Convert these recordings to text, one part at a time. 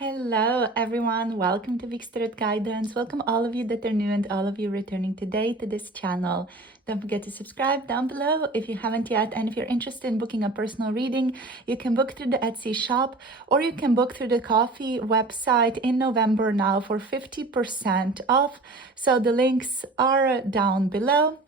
Hello everyone, welcome to Week Spirit Guidance. Welcome all of you that are new and all of you returning today to this channel. Don't forget to subscribe down below if you haven't yet, and if you're interested in booking a personal reading, you can book through the Etsy shop or you can book through the Coffee website in November now for 50% off. So the links are down below.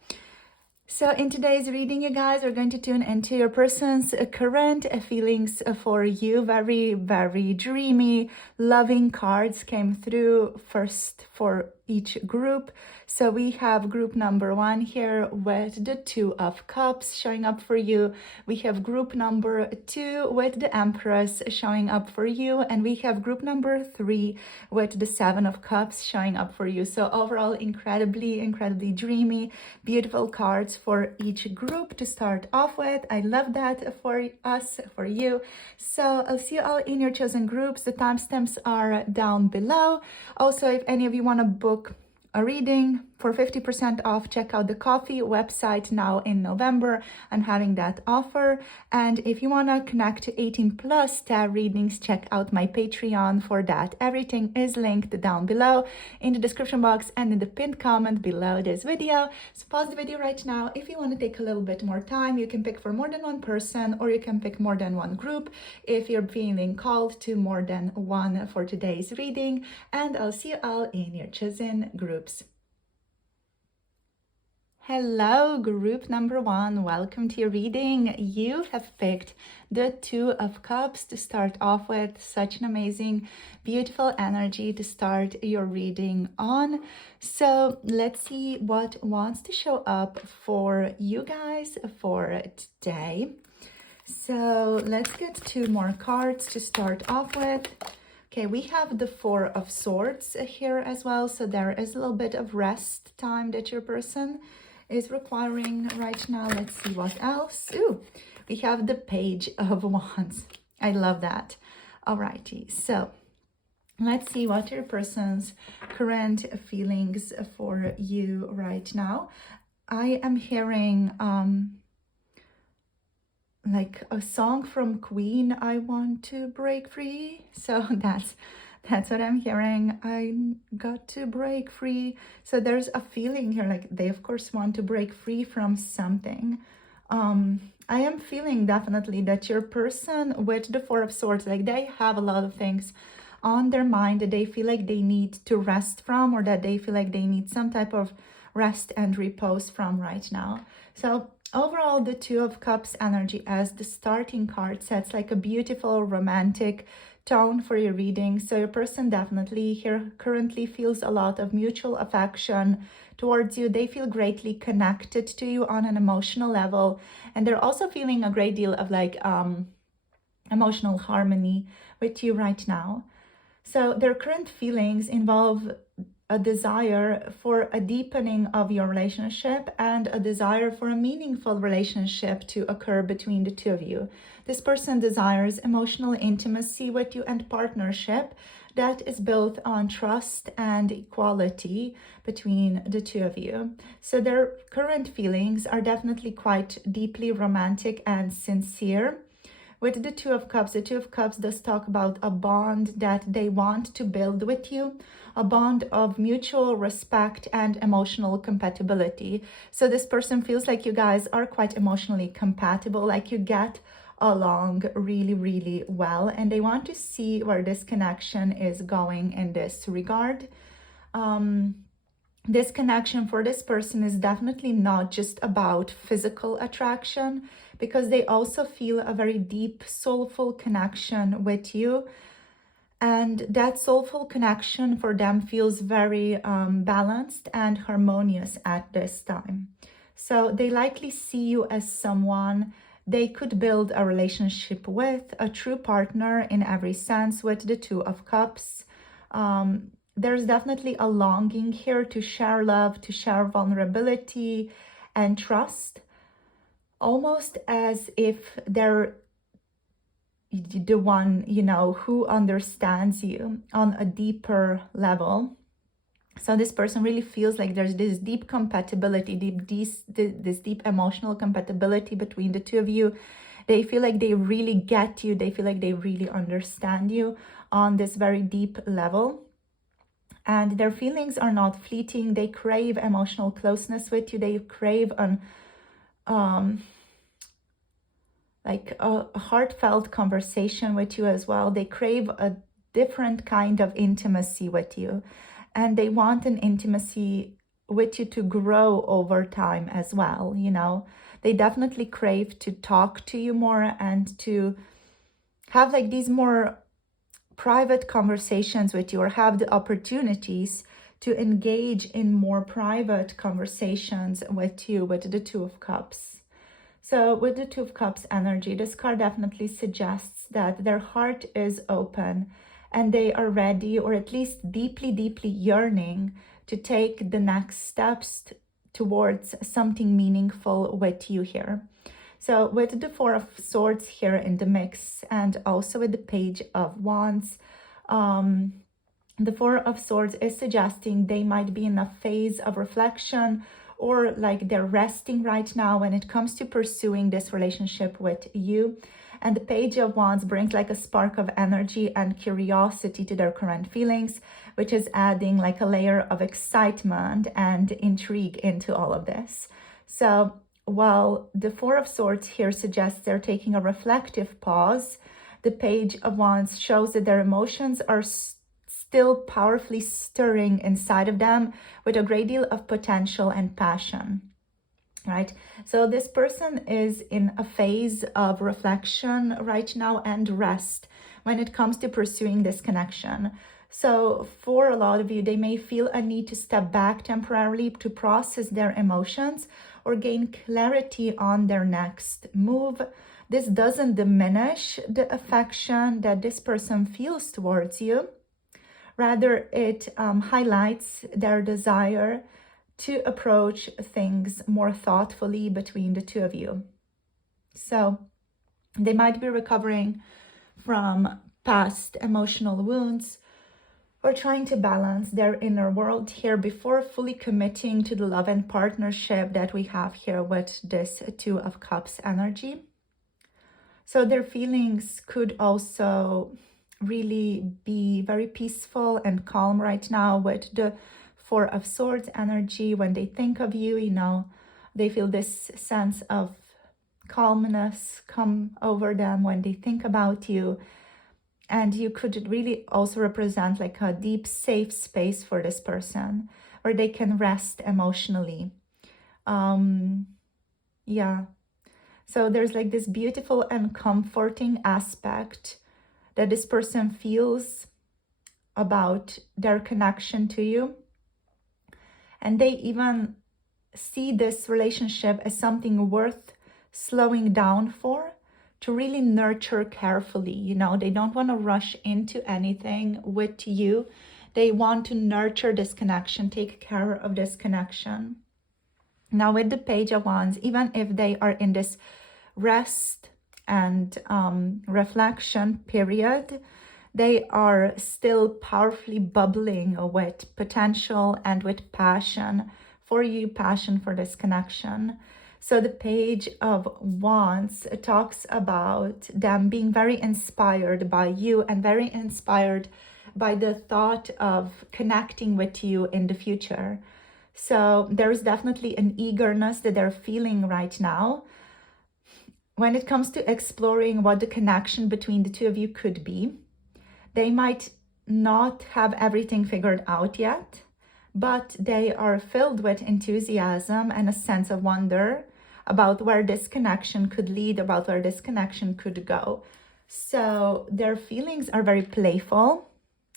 So in today's reading, you guys are going to tune into your person's current feelings for you. Very, very dreamy, loving cards came through first for each group. So we have group number 1 here with the 2 of Cups showing up for you. We have group number 2 with the Empress showing up for you. And we have group number 3 with the 7 of Cups showing up for you. So overall, incredibly dreamy, beautiful cards for each group to start off with. I love that for us, for you. So I'll see you all in your chosen groups. The timestamps are down below. Also, if any of you want to book a reading for 50% off, check out the Coffee website now in November. I'm having that offer. And if you want to connect to 18 plus tarot readings, check out my Patreon for that. Everything is linked down below in the description box and in the pinned comment below this video. So pause the video right now. If you want to take a little bit more time, you can pick for more than one person or you can pick more than one group if you're feeling called to more than one for today's reading. And I'll see you all in your chosen groups. Hello, group number 1. Welcome to your reading. You have picked the 2 of Cups to start off with. Such an amazing, beautiful energy to start your reading on. So let's see what wants to show up for you guys for today. So let's get 2 more cards to start off with. Okay, we have the 4 of Swords here as well. So there is a little bit of rest time that your person is requiring right now. Let's see what else. Ooh, we have the Page of Wands. I love that. Alrighty, so let's see what your person's current feelings for you right now. I am hearing like a song from Queen, I want to break free. So that's what I'm hearing. I got to break free. So there's a feeling here like they of course want to break free from something. I am feeling definitely that your person with the 4 of Swords, like they have a lot of things on their mind that they feel like they need to rest from, or that they feel like they need some type of rest and repose from right now. So overall, the 2 of Cups energy as the starting card sets like a beautiful romantic tone for your reading. So your person definitely here currently feels a lot of mutual affection towards you. They feel greatly connected to you on an emotional level, and they're also feeling a great deal of like emotional harmony with you right now. So their current feelings involve a desire for a deepening of your relationship and a desire for a meaningful relationship to occur between the 2 of you. This person desires emotional intimacy with you and partnership that is built on trust and equality between the 2 of you. So their current feelings are definitely quite deeply romantic and sincere. With the 2 of Cups, the 2 of Cups does talk about a bond that they want to build with you, a bond of mutual respect and emotional compatibility. So this person feels like you guys are quite emotionally compatible, like you get along really well, and they want to see where this connection is going in this regard. This connection for this person is definitely not just about physical attraction, because they also feel a very deep soulful connection with you, and that soulful connection for them feels very balanced and harmonious at this time. So they likely see you as someone they could build a relationship with, a true partner in every sense with the 2 of Cups. There's definitely a longing here to share love, to share vulnerability and trust, almost as if they're the one, you know, who understands you on a deeper level. So this person really feels like there's this deep compatibility, this deep emotional compatibility between the 2 of you. They feel like they really get you. They feel like they really understand you on this very deep level. And their feelings are not fleeting. They crave emotional closeness with you. They crave like a heartfelt conversation with you as well. They crave a different kind of intimacy with you. And they want an intimacy with you to grow over time as well, you know. They definitely crave to talk to you more and to have like these more private conversations with you, or have the opportunities to engage in more private conversations with you with the Two of Cups. So with the Two of Cups energy, this card definitely suggests that their heart is open and they are ready, or at least deeply, deeply yearning to take the next steps towards something meaningful with you here. So with the Four of Swords here in the mix, and also with the Page of Wands, the Four of Swords is suggesting they might be in a phase of reflection, or like they're resting right now when it comes to pursuing this relationship with you. And the Page of Wands brings like a spark of energy and curiosity to their current feelings, which is adding like a layer of excitement and intrigue into all of this. So while the Four of Swords here suggests they're taking a reflective pause, the Page of Wands shows that their emotions are still powerfully stirring inside of them with a great deal of potential and passion, right? So this person is in a phase of reflection right now and rest when it comes to pursuing this connection. So for a lot of you, they may feel a need to step back temporarily to process their emotions or gain clarity on their next move. This doesn't diminish the affection that this person feels towards you. Rather, it highlights their desire to approach things more thoughtfully between the two of you. So they might be recovering from past emotional wounds, or trying to balance their inner world here before fully committing to the love and partnership that we have here with this Two of Cups energy. So their feelings could also really be very peaceful and calm right now with the Four of Swords energy. When they think of you, you know, they feel this sense of calmness come over them when they think about you. And you could really also represent like a deep, safe space for this person where they can rest emotionally. Yeah. So there's like this beautiful and comforting aspect that this person feels about their connection to you. And they even see this relationship as something worth slowing down for, to really nurture carefully. You know, they don't want to rush into anything with you. They want to nurture this connection, take care of this connection. Now with the Page of Wands, even if they are in this rest and reflection period, they are still powerfully bubbling with potential and with passion for you, passion for this connection. So the Page of Wands talks about them being very inspired by you and very inspired by the thought of connecting with you in the future. So there is definitely an eagerness that they're feeling right now when it comes to exploring what the connection between the two of you could be. They might not have everything figured out yet, but they are filled with enthusiasm and a sense of wonder about where this connection could lead, about where this connection could go. So their feelings are very playful.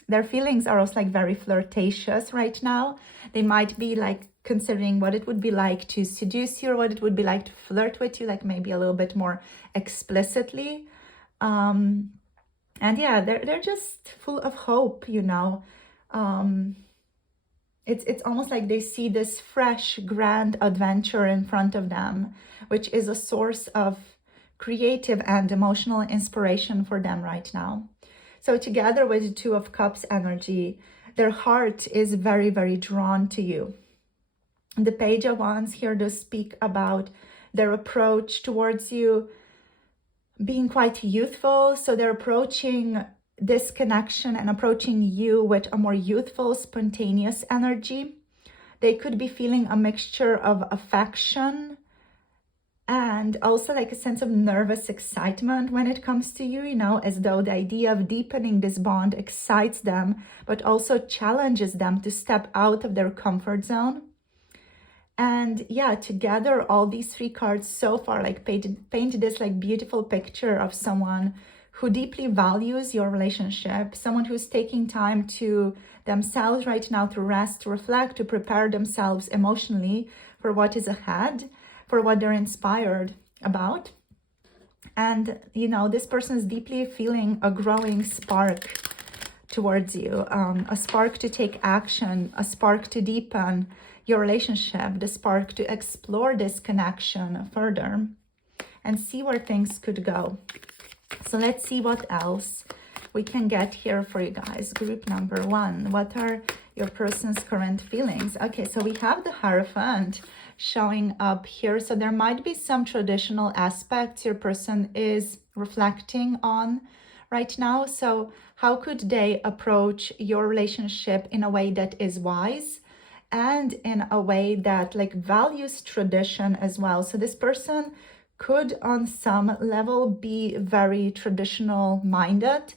Their feelings are also like very flirtatious right now. They might be like considering what it would be like to seduce you, or what it would be like to flirt with you, like maybe a little bit more explicitly. And yeah, they're just full of hope, you know. It's almost like they see this fresh, grand adventure in front of them, which is a source of creative and emotional inspiration for them right now. So together with the Two of Cups energy, their heart is very, very drawn to you. The Page of Wands here does speak about their approach towards you being quite youthful. So they're approaching this connection and approaching you with a more youthful, spontaneous energy. They could be feeling a mixture of affection and also like a sense of nervous excitement when it comes to you, as though the idea of deepening this bond excites them, but also challenges them to step out of their comfort zone. And yeah, together, all these three cards so far like paint this like beautiful picture of someone who deeply values your relationship, someone who's taking time to themselves right now to rest, to reflect, to prepare themselves emotionally for what is ahead, for what they're inspired about. And, this person is deeply feeling a growing spark towards you, a spark to take action, a spark to deepen your relationship, the spark to explore this connection further and see where things could go. So let's see what else we can get here for you guys. Group number 1, what are your person's current feelings? Okay, so we have the Hierophant showing up here. So there might be some traditional aspects your person is reflecting on right now. So how could they approach your relationship in a way that is wise and in a way that like values tradition as well? So this person could on some level be very traditional minded.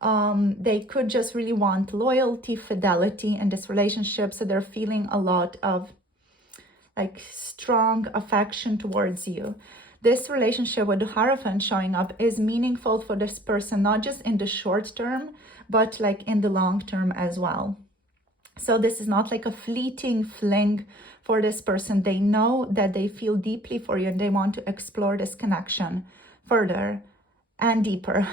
They could just really want loyalty, fidelity in this relationship. So they're feeling a lot of like strong affection towards you. This relationship with the Hierophant showing up is meaningful for this person, not just in the short term, but like in the long term as well. So this is not like a fleeting fling for this person. They know that they feel deeply for you and they want to explore this connection further and deeper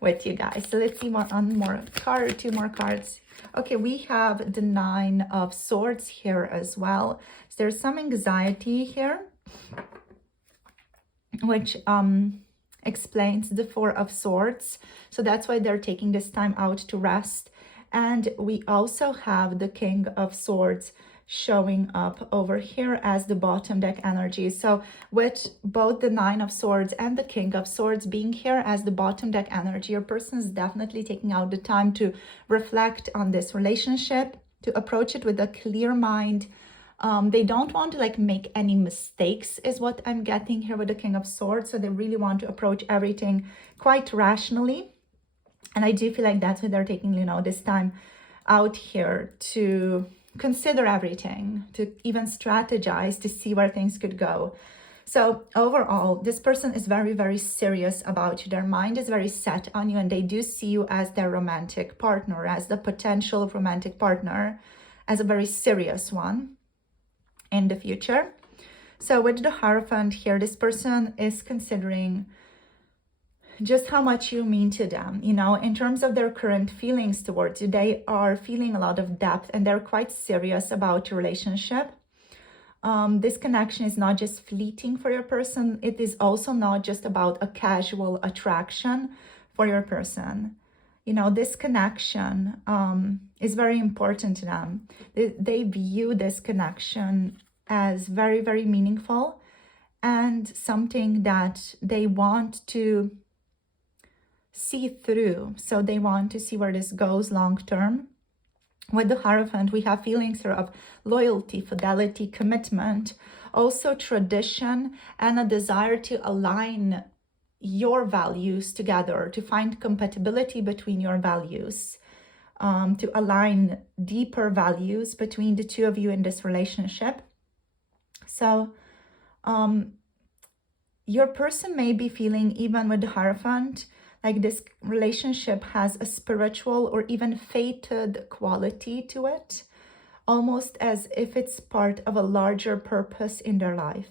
with you guys. So let's see one more card, 2 more cards. Okay, we have the 9 of Swords here as well. So there's some anxiety here, which explains the 4 of Swords. So that's why they're taking this time out to rest. And we also have the King of Swords showing up over here as the bottom deck energy. So with both the 9 of Swords and the King of Swords being here as the bottom deck energy, your person is definitely taking out the time to reflect on this relationship, to approach it with a clear mind. They don't want to like make any mistakes is what I'm getting here with the King of Swords. So they really want to approach everything quite rationally. And I do feel like that's why they're taking, this time out here to consider everything, to even strategize to see where things could go. So overall, this person is very, very serious about you. Their mind is very set on you and they do see you as their romantic partner, as the potential romantic partner, as a very serious one in the future. So with the Hierophant here, this person is considering just how much you mean to them, in terms of their current feelings towards you. They are feeling a lot of depth and they're quite serious about your relationship. This connection is not just fleeting for your person. It is also not just about a casual attraction for your person. This connection is very important to them. They view this connection as very, very meaningful and something that they want to see through. So they want to see where this goes long term. With the Hierophant, we have feelings here of loyalty, fidelity, commitment, also tradition, and a desire to align your values together, to find compatibility between your values, to align deeper values between the two of you in this relationship. So your person may be feeling, even with the Hierophant, like this relationship has a spiritual or even fated quality to it, almost as if it's part of a larger purpose in their life.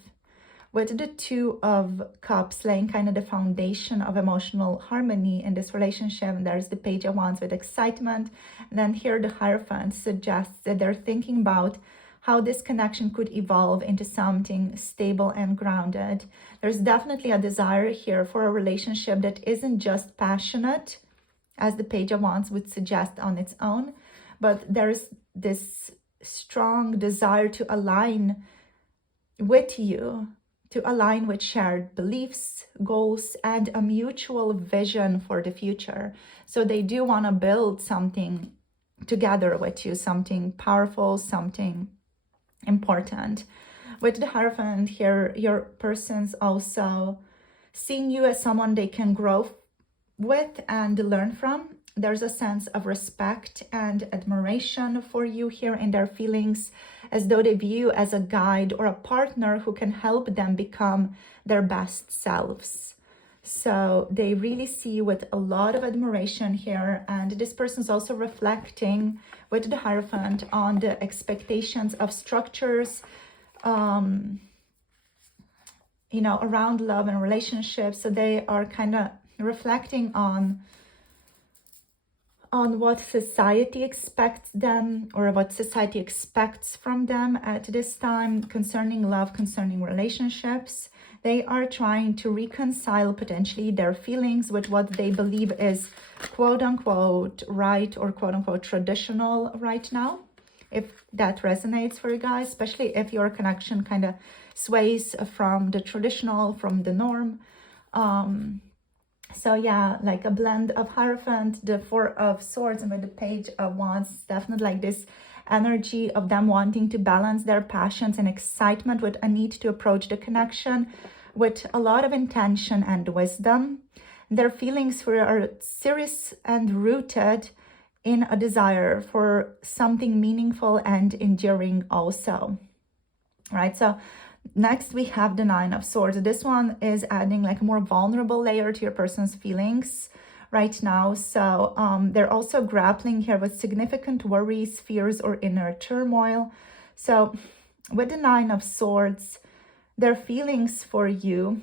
With the 2 of Cups laying kind of the foundation of emotional harmony in this relationship, and there's the Page of Wands with excitement. And then here the Hierophant suggests that they're thinking about how this connection could evolve into something stable and grounded. There's definitely a desire here for a relationship that isn't just passionate, as the Page of Wands would suggest on its own, but there's this strong desire to align with you, to align with shared beliefs, goals, and a mutual vision for the future. So they do want to build something together with you, something powerful, something important. With the Hierophant here, your person's also seeing you as someone they can grow with and learn from. There's a sense of respect and admiration for you here in their feelings, as though they view you as a guide or a partner who can help them become their best selves. So they really see you with a lot of admiration here, and this person's also reflecting with the Hierophant on the expectations of structures, around love and relationships. So they are kind of reflecting on what society expects them, or what society expects from them at this time concerning love, concerning relationships. They are trying to reconcile potentially their feelings with what they believe is quote unquote right or quote unquote traditional right now. If that resonates for you guys, especially if your connection kind of sways from the traditional, from the norm. So yeah, like a blend of Hierophant, the Four of Swords, and with the Page of Wands, definitely like this energy of them wanting to balance their passions and excitement with a need to approach the connection with a lot of intention and wisdom. Their feelings are serious and rooted in a desire for something meaningful and enduring also, right? So next we have the Nine of Swords. This one is adding like a more vulnerable layer to your person's feelings right now. So they're also grappling here with significant worries, fears, or inner turmoil. So with the Nine of Swords, their feelings for you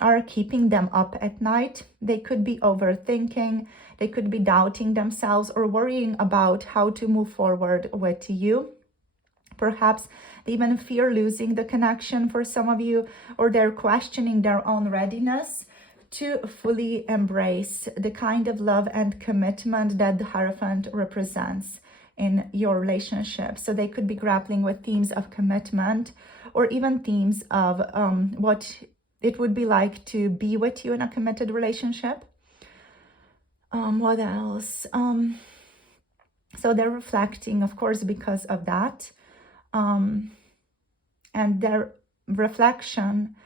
are keeping them up at night. They could be overthinking, they could be doubting themselves or worrying about how to move forward with you. Perhaps they even fear losing the connection for some of you, or they're questioning their own readiness to fully embrace the kind of love and commitment that the Hierophant represents in your relationship. So they could be grappling with themes of commitment, or even themes of what it would be like to be with you in a committed relationship. What else? So they're reflecting, of course, because of that. And their reflection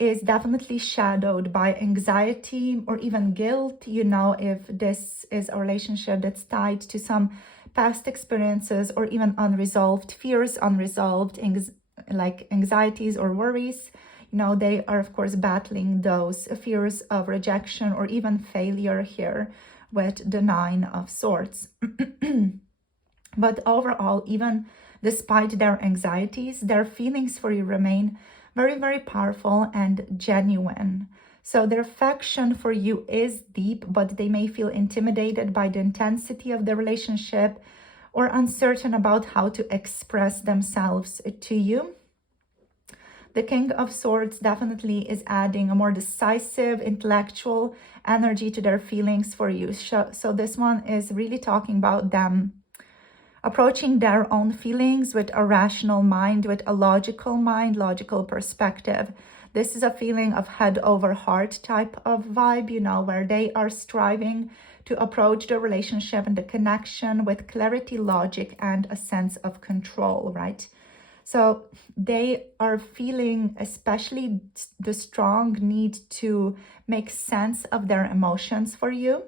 is definitely shadowed by anxiety or even guilt, if this is a relationship that's tied to some past experiences or even unresolved fears, unresolved anxieties or worries. They are, of course, battling those fears of rejection or even failure here with the Nine of Swords. But overall, even despite their anxieties, their feelings for you remain very, very powerful and genuine. So their affection for you is deep, but they may feel intimidated by the intensity of the relationship or uncertain about how to express themselves to you. The King of Swords definitely is adding a more decisive, intellectual energy to their feelings for you. So this one is really talking about them approaching their own feelings with a rational mind, with a logical perspective. This is a feeling of head over heart type of vibe, where they are striving to approach the relationship and the connection with clarity, logic, and a sense of control, right? So they are feeling especially the strong need to make sense of their emotions for you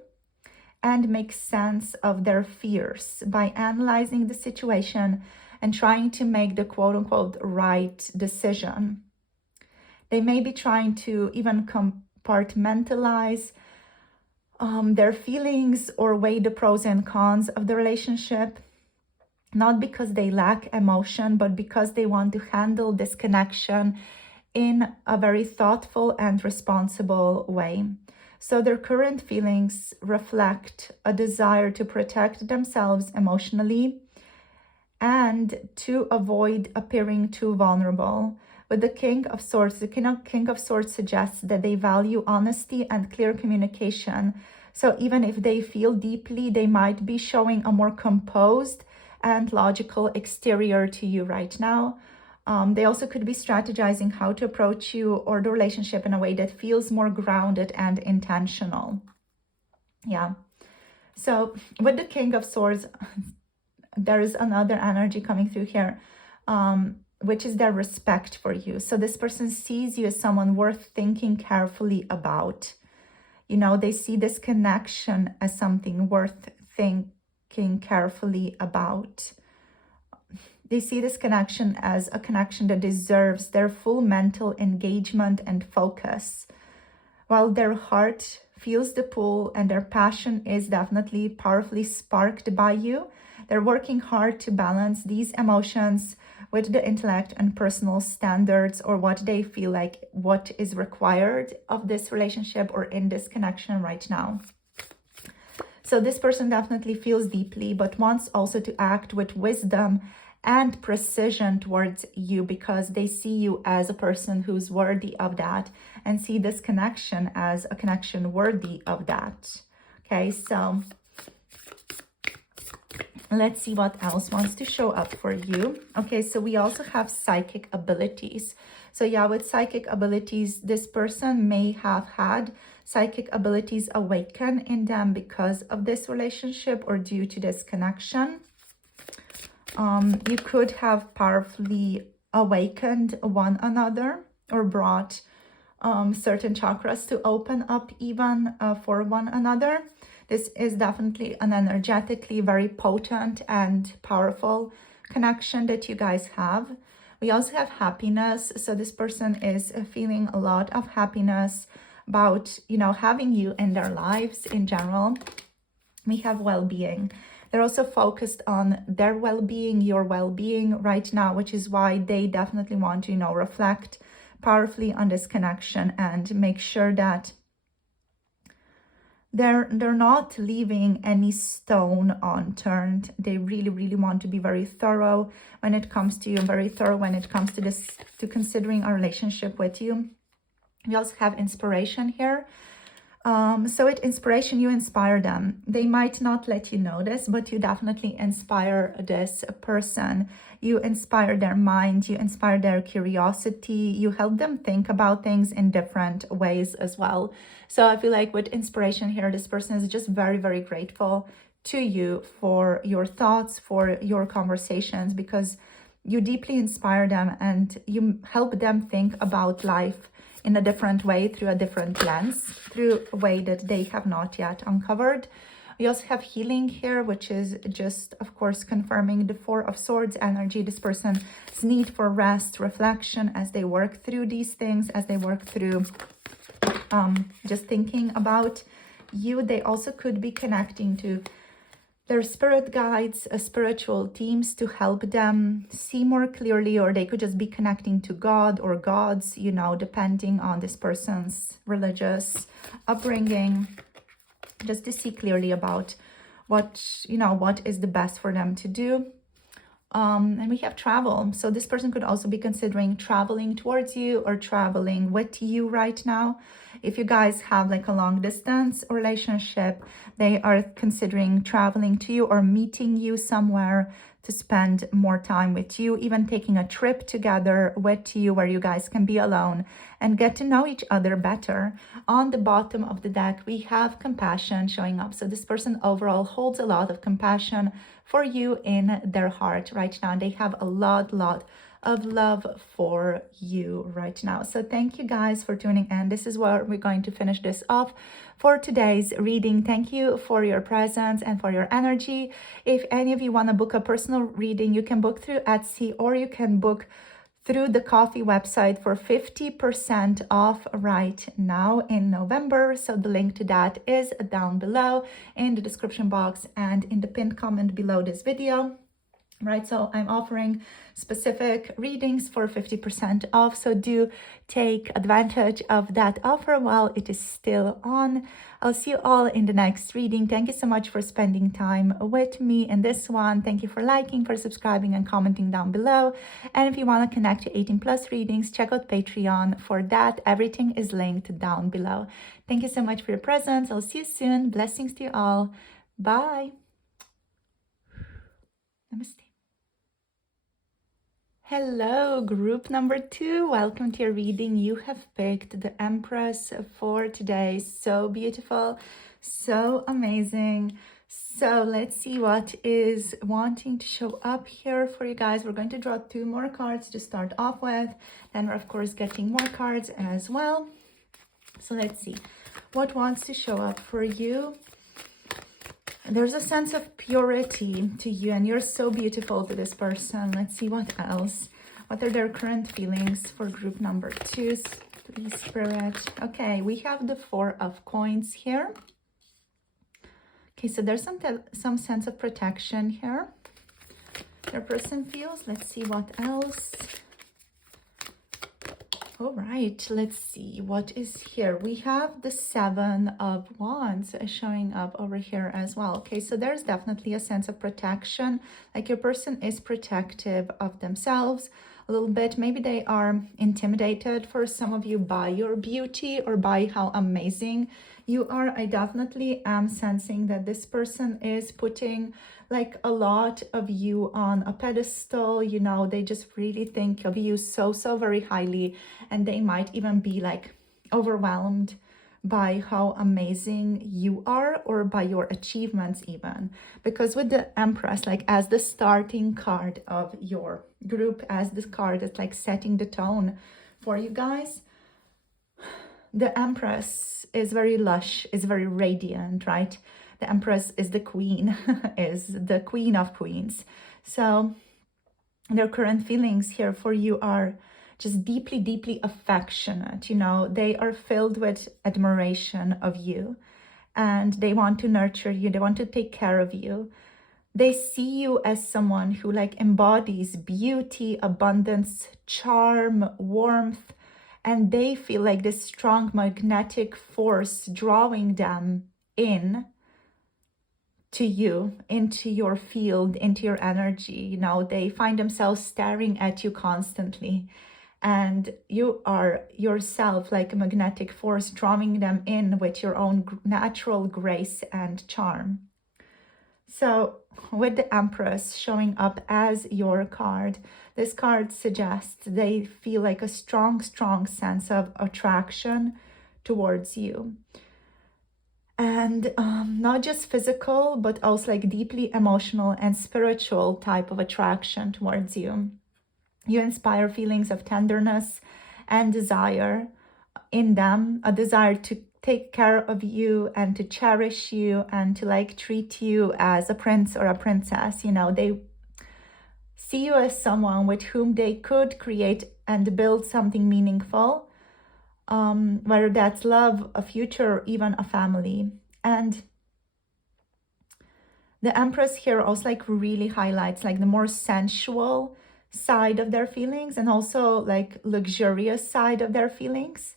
and make sense of their fears by analyzing the situation and trying to make the quote-unquote right decision. They may be trying to even compartmentalize their feelings or weigh the pros and cons of the relationship, not because they lack emotion, but because they want to handle this connection in a very thoughtful and responsible way. So their current feelings reflect a desire to protect themselves emotionally and to avoid appearing too vulnerable. With the King of Swords, the King of Swords suggests that they value honesty and clear communication. So even if they feel deeply, they might be showing a more composed and logical exterior to you right now. They also could be strategizing how to approach you or the relationship in a way that feels more grounded and intentional. Yeah. So with the King of Swords, there is another energy coming through here, which is their respect for you. So this person sees you as someone worth thinking carefully about. You know, they see this connection as something worth thinking carefully about. They see this connection as a connection that deserves their full mental engagement and focus. While their heart feels the pull and their passion is definitely powerfully sparked by you, they're working hard to balance these emotions with the intellect and personal standards, or what they feel like what is required of this relationship or in this connection right now. So this person definitely feels deeply, but wants also to act with wisdom and precision towards you, because they see you as a person who's worthy of that and see this connection as a connection worthy of that. Okay, so let's see what else wants to show up for you. Okay, so we also have psychic abilities. So yeah, with psychic abilities, this person may have had psychic abilities awaken in them because of this relationship or due to this connection. You could have powerfully awakened one another or brought certain chakras to open up even for one another. This is definitely an energetically very potent and powerful connection that you guys have. We also have happiness. So this person is feeling a lot of happiness about, you know, having you in their lives in general. We have well-being. They're also focused on their well-being, your well-being right now, which is why they definitely want to, you know, reflect powerfully on this connection and make sure that they're not leaving any stone unturned. They really, really want to be very thorough when it comes to you, very thorough when it comes to this, to considering a relationship with you. We also have inspiration here. So with inspiration, you inspire them. They might not let you know this, but you definitely inspire this person. You inspire their mind, you inspire their curiosity, you help them think about things in different ways as well. So I feel like with inspiration here, this person is just very, very grateful to you for your thoughts, for your conversations, because you deeply inspire them and you help them think about life in a different way, through a different lens, through a way that they have not yet uncovered. We also have healing here, which is just, of course, confirming the Four of Swords energy, this person's need for rest, reflection as they work through these things, as they work through just thinking about you. They also could be connecting to their spirit guides, spiritual teams to help them see more clearly, or they could just be connecting to God or gods, you know, depending on this person's religious upbringing, just to see clearly about what, you know, what is the best for them to do. And we have travel. So this person could also be considering traveling towards you or traveling with you right now. If you guys have like a long distance relationship, they are considering traveling to you or meeting you somewhere to spend more time with you, even taking a trip together with you where you guys can be alone and get to know each other better. On the bottom of the deck, we have compassion showing up. So this person overall holds a lot of compassion for you in their heart right now. And they have a lot of love for you right now. So thank you guys for tuning in. This is where we're going to finish this off for today's reading. Thank you for your presence and for your energy. If any of you want to book a personal reading, you can book through Etsy or you can book through the coffee website for 50% off right now in November. So the link to that is down below in the description box and in the pinned comment below this video. Right, so I'm offering specific readings for 50% off, so do take advantage of that offer while it is still on. I'll see you all in the next reading. Thank you so much for spending time with me in this one. Thank you for liking, for subscribing and commenting down below. And if you want to connect to 18 plus readings, check out Patreon for that. Everything is linked down below. Thank you so much for your presence. I'll see you soon. Blessings to you all. Bye. Namaste. Hello, group number 2. Welcome to your reading. You have picked the Empress for today. So beautiful, so amazing. So let's see what is wanting to show up here for you guys. We're going to draw 2 more cards to start off with. Then we're, of course, getting more cards as well. So let's see what wants to show up for you. There's a sense of purity to you, and you're so beautiful to this person. Let's see what else. What are their current feelings for group number 2? Please, Spirit. Okay, we have the 4 of coins here. Okay, so there's some sense of protection here. Their person feels. Let's see what else. All right, let's see what is here. We have the 7 of Wands showing up over here as well. Okay, so there's definitely a sense of protection. Like your person is protective of themselves a little bit. Maybe they are intimidated for some of you by your beauty or by how amazing you are. I definitely am sensing that this person is putting like a lot of you on a pedestal. You know, they just really think of you so very highly, and they might even be like overwhelmed by how amazing you are or by your achievements even. Because with the Empress, like as the starting card of your group, as this card that's like setting the tone for you guys, the Empress is very lush, is very radiant, right? The Empress is the queen, is the queen of queens. So their current feelings here for you are just deeply affectionate. You know, they are filled with admiration of you, and they want to nurture you. They want to take care of you. They see you as someone who like embodies beauty, abundance, charm, warmth, and they feel like this strong magnetic force drawing them in to you, into your field, into your energy. You know, they find themselves staring at you constantly, and you are yourself like a magnetic force drawing them in with your own natural grace and charm. So with the Empress showing up as your card, this card suggests they feel like a strong sense of attraction towards you. And not just physical, but also like deeply emotional and spiritual type of attraction towards you. You inspire feelings of tenderness and desire in them, a desire to take care of you and to cherish you and to like treat you as a prince or a princess. You know, they see you as someone with whom they could create and build something meaningful. Whether that's love, a future, or even a family. And the Empress here also like really highlights like the more sensual side of their feelings and also like luxurious side of their feelings.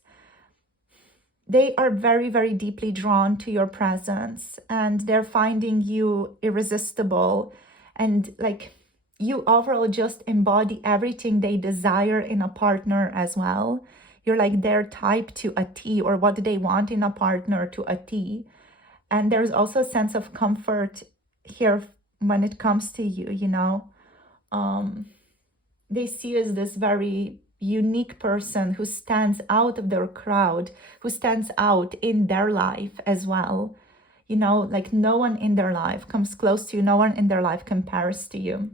They are very deeply drawn to your presence, and they're finding you irresistible, and like you overall just embody everything they desire in a partner as well. You're like their type to a T, or what they want in a partner to a T. And there's also a sense of comfort here when it comes to you, you know. They see you as this very unique person who stands out of their crowd, who stands out in their life as well. You know, like no one in their life comes close to you, no one in their life compares to you.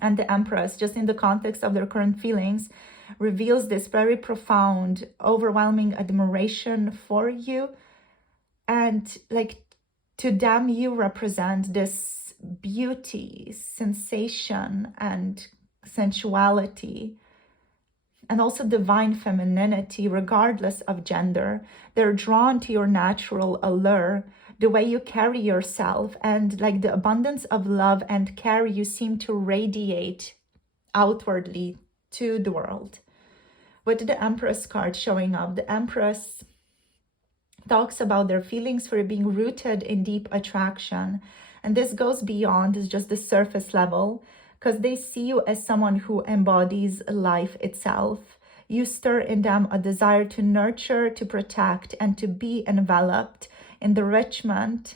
And the Empress, just in the context of their current feelings, reveals this very profound, overwhelming admiration for you. And like to them, you represent this beauty, sensation, and sensuality, and also divine femininity, regardless of gender. They're drawn to your natural allure, the way you carry yourself, and like the abundance of love and care you seem to radiate outwardly to the world. With the Empress card showing up, the Empress talks about their feelings for being rooted in deep attraction. And this goes beyond just the surface level, because they see you as someone who embodies life itself. You stir in them a desire to nurture, to protect, and to be enveloped in the enrichment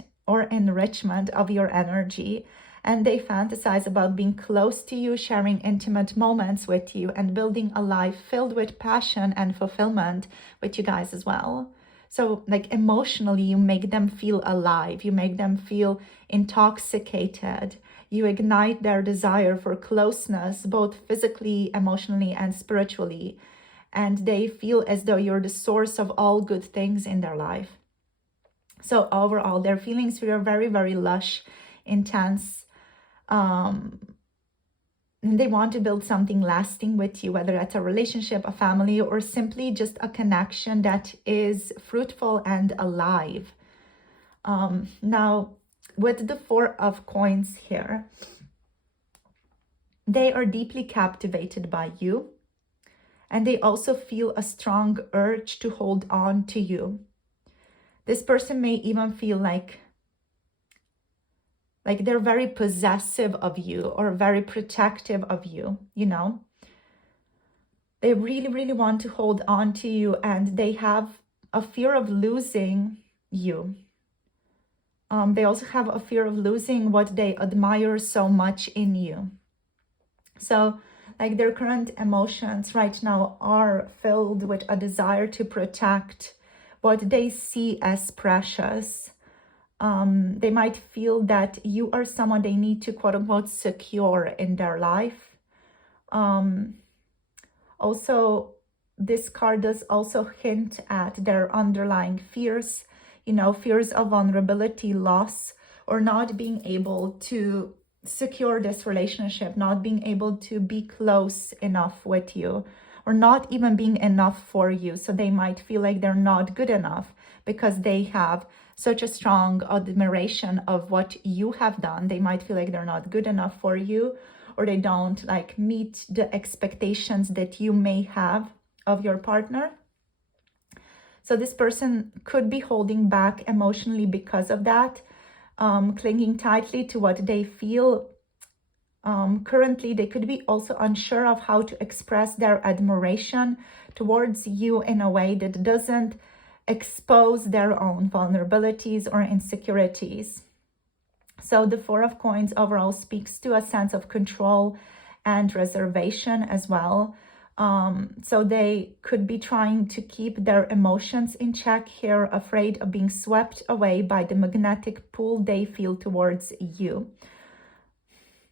of your energy. and they fantasize about being close to you, sharing intimate moments with you, and building a life filled with passion and fulfillment with you guys as well. So like emotionally, you make them feel alive, you make them feel intoxicated, you ignite their desire for closeness, both physically, emotionally, and spiritually. And they feel as though you're the source of all good things in their life. So overall, their feelings feel very, very lush, intense. And they want to build something lasting with you, whether that's a relationship, a family, or simply just a connection that is fruitful and alive. Now, with the Four of Coins here, they are deeply captivated by you, and they also feel a strong urge to hold on to you. This person may even feel like they're very possessive of you or very protective of you, you know. They really, really want to hold on to you, and they have a fear of losing you. They also have a fear of losing what they admire so much in you. So like their current emotions right now are filled with a desire to protect what they see as precious. They might feel that you are someone they need to quote unquote secure in their life. Also, this card does also hint at their underlying fears, you know, fears of vulnerability, loss, or not being able to secure this relationship, not being able to be close enough with you, or not even being enough for you. So they might feel like they're not good enough because they have such a strong admiration of what you have done. They might feel like they're not good enough for you, or they don't like meet the expectations that you may have of your partner. So this person could be holding back emotionally because of that, clinging tightly to what they feel. Currently, they could be also unsure of how to express their admiration towards you in a way that doesn't expose their own vulnerabilities or insecurities. So the Four of Coins overall speaks to a sense of control and reservation as well. So they could be trying to keep their emotions in check here, afraid of being swept away by the magnetic pull they feel towards you.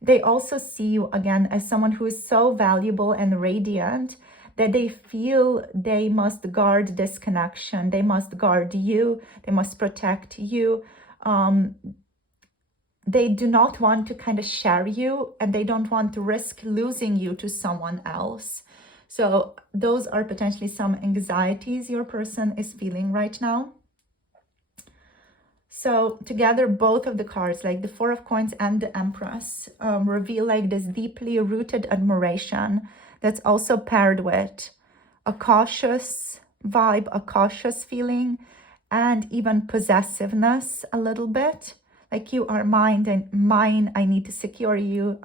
They also see you again as someone who is so valuable and radiant that they feel they must guard this connection. They must guard you. They must protect you. They do not want to kind of share you, and they don't want to risk losing you to someone else. So those are potentially some anxieties your person is feeling right now. So together, both of the cards, like the Four of Coins and the Empress, reveal like this deeply rooted admiration that's also paired with a cautious vibe, a cautious feeling, and even possessiveness a little bit. Like you are mine and mine, I need to secure you.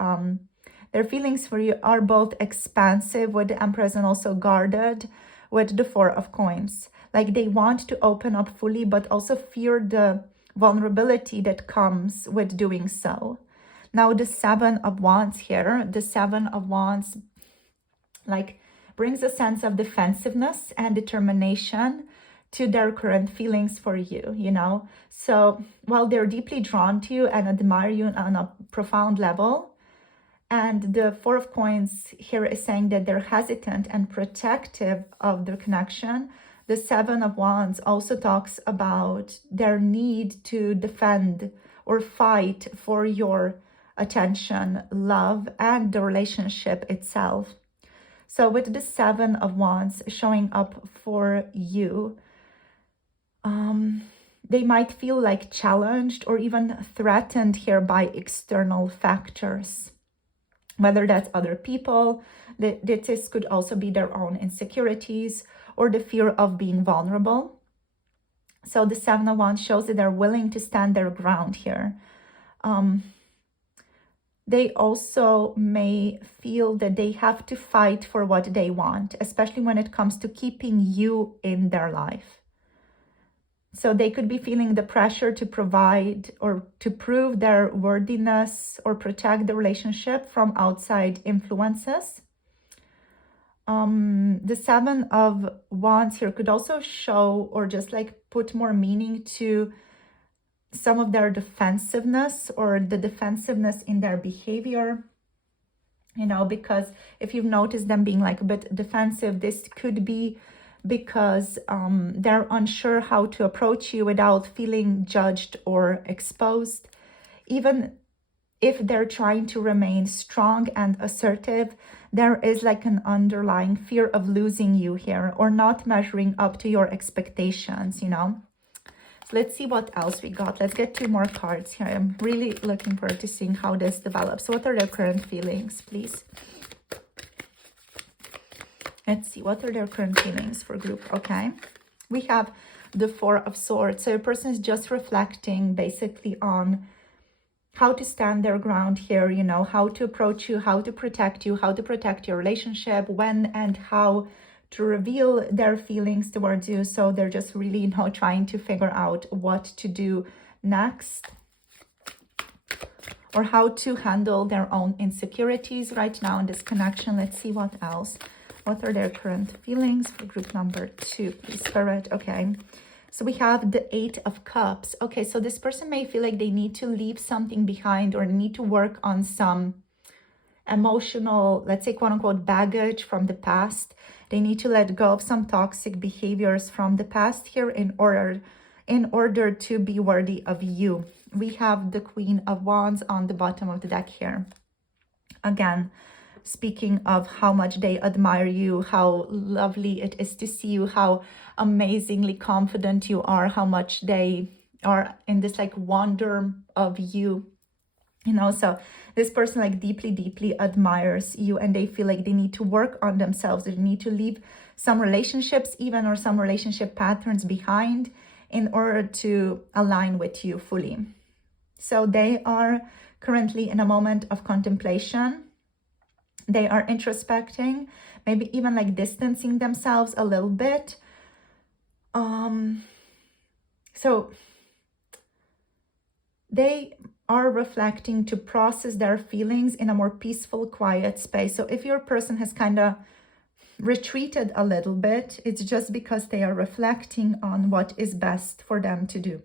Their feelings for you are both expansive with the Empress and also guarded with the Four of Coins. Like they want to open up fully, but also fear the vulnerability that comes with doing so. Now the Seven of Wands here, the Seven of Wands like brings a sense of defensiveness and determination to their current feelings for you, you know. So while they're deeply drawn to you and admire you on a profound level, and the Four of Coins here is saying that they're hesitant and protective of their connection, the Seven of Wands also talks about their need to defend or fight for your attention, love, and the relationship itself. So with the Seven of Wands showing up for you, they might feel like challenged or even threatened here by external factors, whether that's other people, this could also be their own insecurities or the fear of being vulnerable. So the Seven of Wands shows that they're willing to stand their ground here. They also may feel that they have to fight for what they want, especially when it comes to keeping you in their life. So they could be feeling the pressure to provide or to prove their worthiness or protect the relationship from outside influences. The Seven of Wands here could also show or just like put more meaning to some of their defensiveness or the defensiveness in their behavior, you know, because if you've noticed them being like a bit defensive, this could be because they're unsure how to approach you without feeling judged or exposed. Even if they're trying to remain strong and assertive, there is like an underlying fear of losing you here or not measuring up to your expectations, you know. So let's see what else we got. Let's get 2 more cards here. I'm really looking forward to seeing how this develops. So what are their current feelings, please? Let's see, what are their current feelings for group? Okay, we have the 4 of Swords. So your person is just reflecting basically on how to stand their ground here, you know, how to approach you, how to protect you, how to protect your relationship, when and how to reveal their feelings towards you. So they're just really, you know, trying to figure out what to do next or how to handle their own insecurities right now in this connection. Let's see what else. What are their current feelings for group number 2, please, Spirit? Okay. So we have the 8 of Cups. Okay, so this person may feel like they need to leave something behind or need to work on some emotional, let's say, quote unquote, baggage from the past. They need to let go of some toxic behaviors from the past here in order to be worthy of you. We have the Queen of Wands on the bottom of the deck here. Again, speaking of how much they admire you, how lovely it is to see you, how amazingly confident you are, how much they are in this like wonder of you, you know. So this person like deeply admires you, and they feel like they need to work on themselves. They need to leave some relationships even or some relationship patterns behind in order to align with you fully. So they are currently in a moment of contemplation. They are introspecting, maybe even like distancing themselves a little bit. So they are reflecting to process their feelings in a more peaceful, quiet space. So if your person has kind of retreated a little bit, it's just because they are reflecting on what is best for them to do.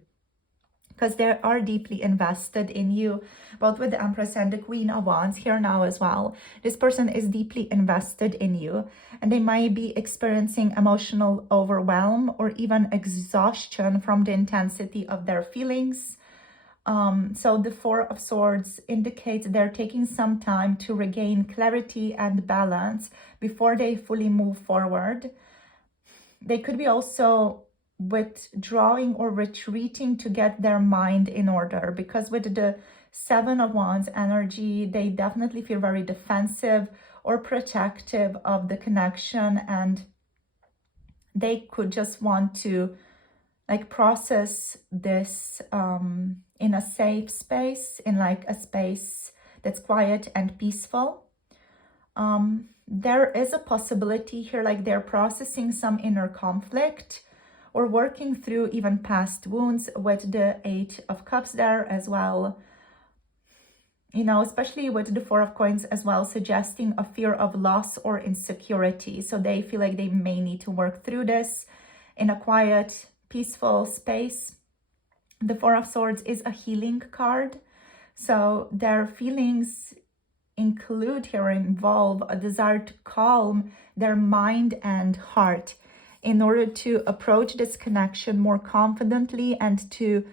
Because they are deeply invested in you, both with the Empress and the Queen of Wands here now as well. This person is deeply invested in you, and they might be experiencing emotional overwhelm or even exhaustion from the intensity of their feelings. So the 4 of Swords indicates they're taking some time to regain clarity and balance before they fully move forward. They could be also withdrawing or retreating to get their mind in order, because with the 7 of Wands energy, they definitely feel very defensive or protective of the connection, and they could just want to like process this in a safe space, in like a space that's quiet and peaceful. There is a possibility here like they're processing some inner conflict or working through even past wounds with the 8 of Cups there as well. You know, especially with the 4 of Coins as well, suggesting a fear of loss or insecurity. So they feel like they may need to work through this in a quiet, peaceful space. The 4 of Swords is a healing card. So their feelings include here, involve a desire to calm their mind and heart in order to approach this connection more confidently and to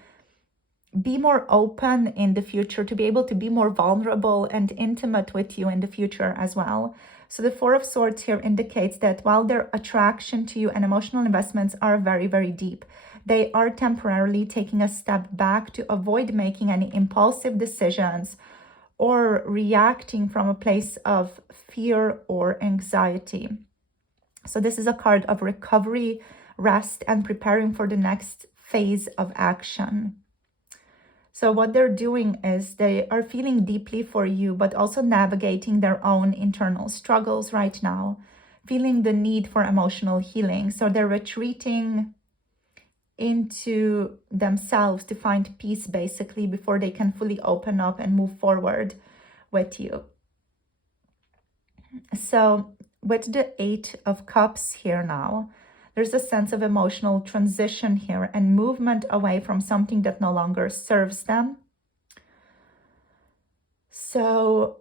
be more open in the future, to be able to be more vulnerable and intimate with you in the future as well. So the 4 of Swords here indicates that while their attraction to you and emotional investments are very, very deep, they are temporarily taking a step back to avoid making any impulsive decisions or reacting from a place of fear or anxiety. So this is a card of recovery, rest, and preparing for the next phase of action. So what they're doing is they are feeling deeply for you, but also navigating their own internal struggles right now, feeling the need for emotional healing. So they're retreating into themselves to find peace, basically, before they can fully open up and move forward with you. So with the Eight of Cups here now, there's a sense of emotional transition here and movement away from something that no longer serves them. So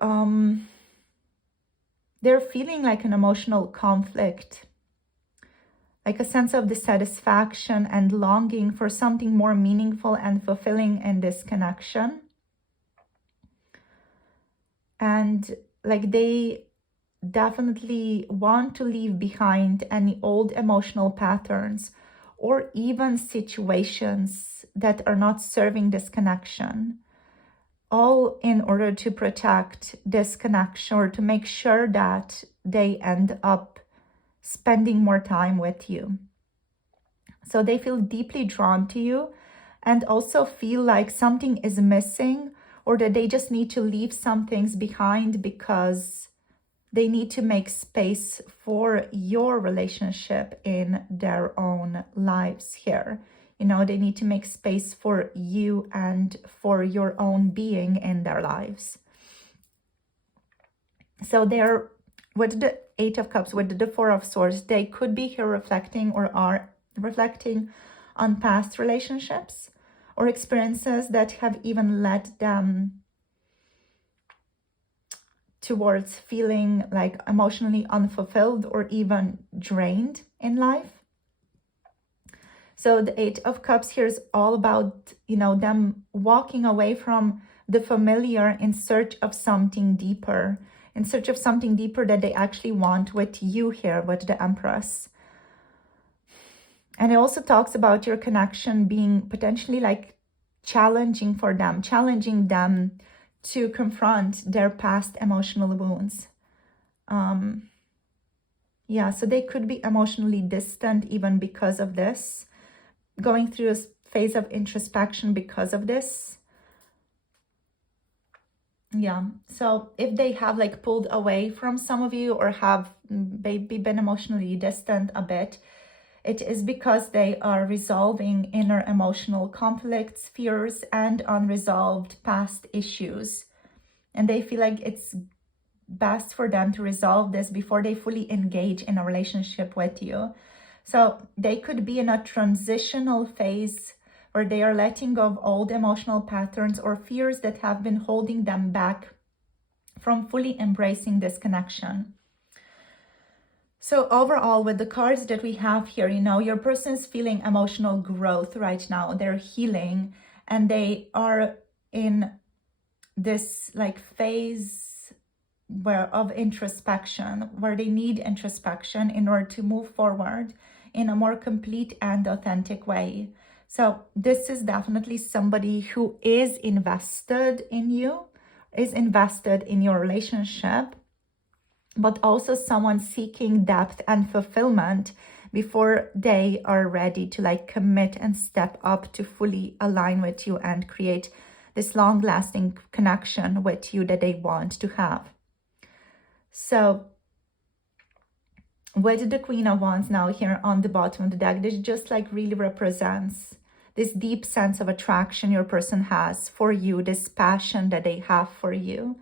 they're feeling like an emotional conflict, like a sense of dissatisfaction and longing for something more meaningful and fulfilling in this connection. And like they definitely want to leave behind any old emotional patterns or even situations that are not serving this connection, all in order to protect this connection or to make sure that they end up spending more time with you. So they feel deeply drawn to you and also feel like something is missing, or that they just need to leave some things behind because they need to make space for your relationship in their own lives here. You know, they need to make space for you and for your own being in their lives. So they're, with the Eight of Cups, with the Four of Swords, they could be here reflecting or are reflecting on past relationships or experiences that have even led them towards feeling like emotionally unfulfilled or even drained in life. So the Eight of Cups here is all about, you know, them walking away from the familiar in search of something deeper, in search of something deeper that they actually want with you here, with the Empress. And it also talks about your connection being potentially like challenging for them, challenging them to confront their past emotional wounds. Yeah, so they could be emotionally distant even because of this, going through a phase of introspection because of this. Yeah, so if they have like pulled away from some of you or have maybe been emotionally distant a bit, it is because they are resolving inner emotional conflicts, fears, and unresolved past issues. And they feel like it's best for them to resolve this before they fully engage in a relationship with you. So they could be in a transitional phase where they are letting go of old emotional patterns or fears that have been holding them back from fully embracing this connection. So overall, with the cards that we have here, you know, your person's feeling emotional growth right now. They're healing and they are in this like phase of introspection, where they need introspection in order to move forward in a more complete and authentic way. So this is definitely somebody who is invested in you, is invested in your relationship, but also someone seeking depth and fulfillment before they are ready to like commit and step up to fully align with you and create this long-lasting connection with you that they want to have. So with the Queen of Wands now here on the bottom of the deck, this just like really represents this deep sense of attraction your person has for you, this passion that they have for you.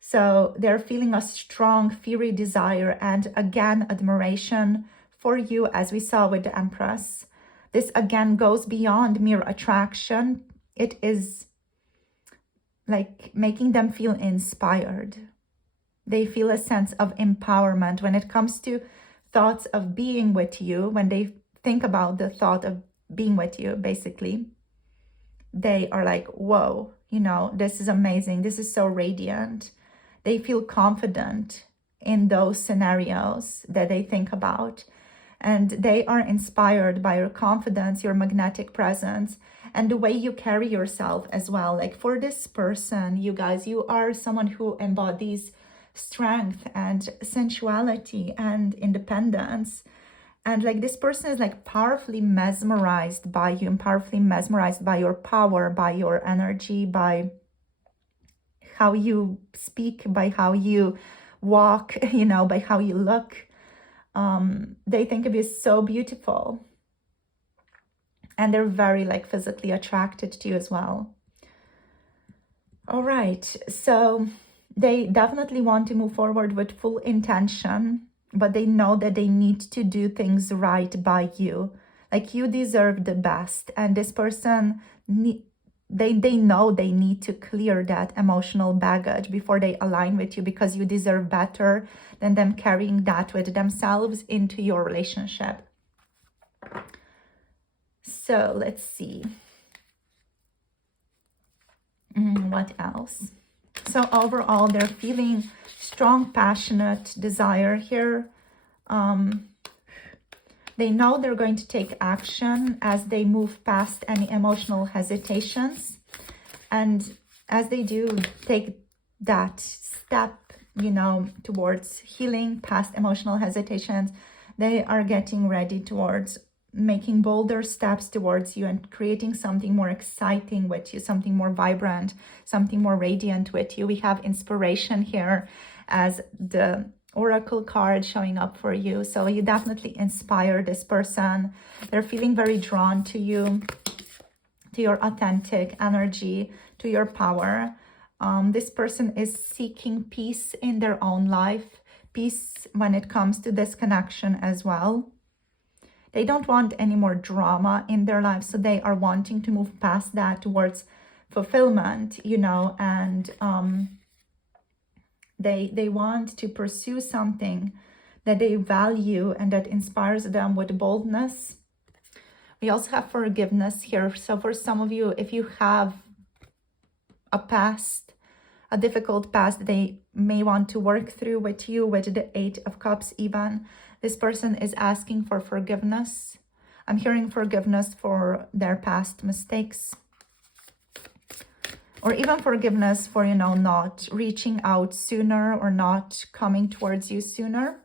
So they're feeling a strong, fiery desire and again, admiration for you, as we saw with the Empress. This again goes beyond mere attraction. It is like making them feel inspired. They feel a sense of empowerment when it comes to thoughts of being with you. When they think about the thought of being with you, basically, they are like, whoa, you know, this is amazing. This is so radiant. They feel confident in those scenarios that they think about. And they are inspired by your confidence, your magnetic presence, and the way you carry yourself as well. Like for this person, you guys, you are someone who embodies strength and sensuality and independence. And like this person is like powerfully mesmerized by you and powerfully mesmerized by your power, by your energy, by how you speak, by how you walk, you know, by how you look. They think of you so beautiful. And they're very like physically attracted to you as well. All right, so they definitely want to move forward with full intention, but they know that they need to do things right by you. Like, you deserve the best, and this person, they know they need to clear that emotional baggage before they align with you, because you deserve better than them carrying that with themselves into your relationship. So let's see. What else? So overall, they're feeling strong, passionate desire here. They know they're going to take action as they move past any emotional hesitations. And as they do take that step, you know, towards healing past emotional hesitations, they are getting ready towards making bolder steps towards you and creating something more exciting with you, something more vibrant, something more radiant with you. We have inspiration here as the oracle card showing up for you. So you definitely inspire this person. They're feeling very drawn to you, to your authentic energy, to your power. This person is seeking peace in their own life, peace when it comes to this connection as well. They don't want any more drama in their life, so they are wanting to move past that towards fulfillment, you know, and they want to pursue something that they value and that inspires them with boldness. We also have forgiveness here. So for some of you, if you have a past, a difficult past, they may want to work through with you with the 8 of Cups even. This person is asking for forgiveness. I'm hearing forgiveness for their past mistakes. Or even forgiveness for, you know, not reaching out sooner or not coming towards you sooner.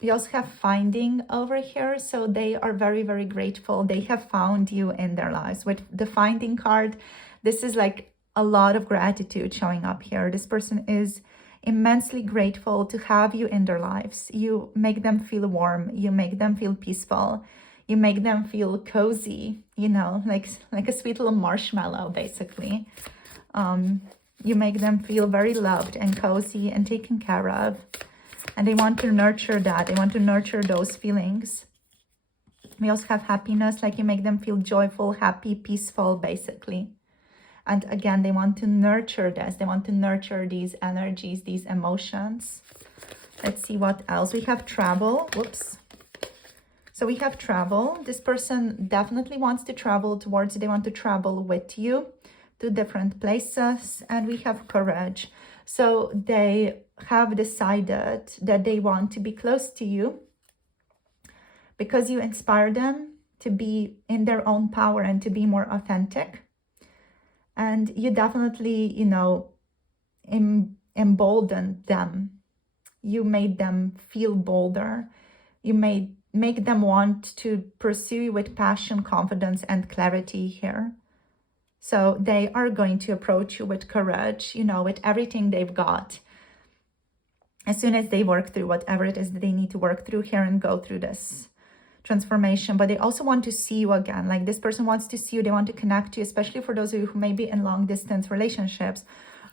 We also have finding over here. So they are very, very grateful. They have found you in their lives. With the finding card, this is like a lot of gratitude showing up here. This person is immensely grateful to have you in their lives. You make them feel warm. You make them feel peaceful. You make them feel cozy, you know, like a sweet little marshmallow, basically. You make them feel very loved and cozy and taken care of. And they want to nurture that. They want to nurture those feelings. We also have happiness, like you make them feel joyful, happy, peaceful, basically. And again, they want to nurture this. They want to nurture these energies, these emotions. Let's see what else. We have travel. Whoops. So we have travel. This person definitely wants to travel towards you. They want to travel with you to different places. And we have courage. So they have decided that they want to be close to you because you inspire them to be in their own power and to be more authentic. And you definitely, you know, emboldened them. You made them feel bolder. You make them want to pursue you with passion, confidence, and clarity here. So they are going to approach you with courage, you know, with everything they've got. As soon as they work through whatever it is that they need to work through here and go through this transformation. But they also want to see you again. Like, this person wants to see you. They want to connect to you, especially for those of you who may be in long distance relationships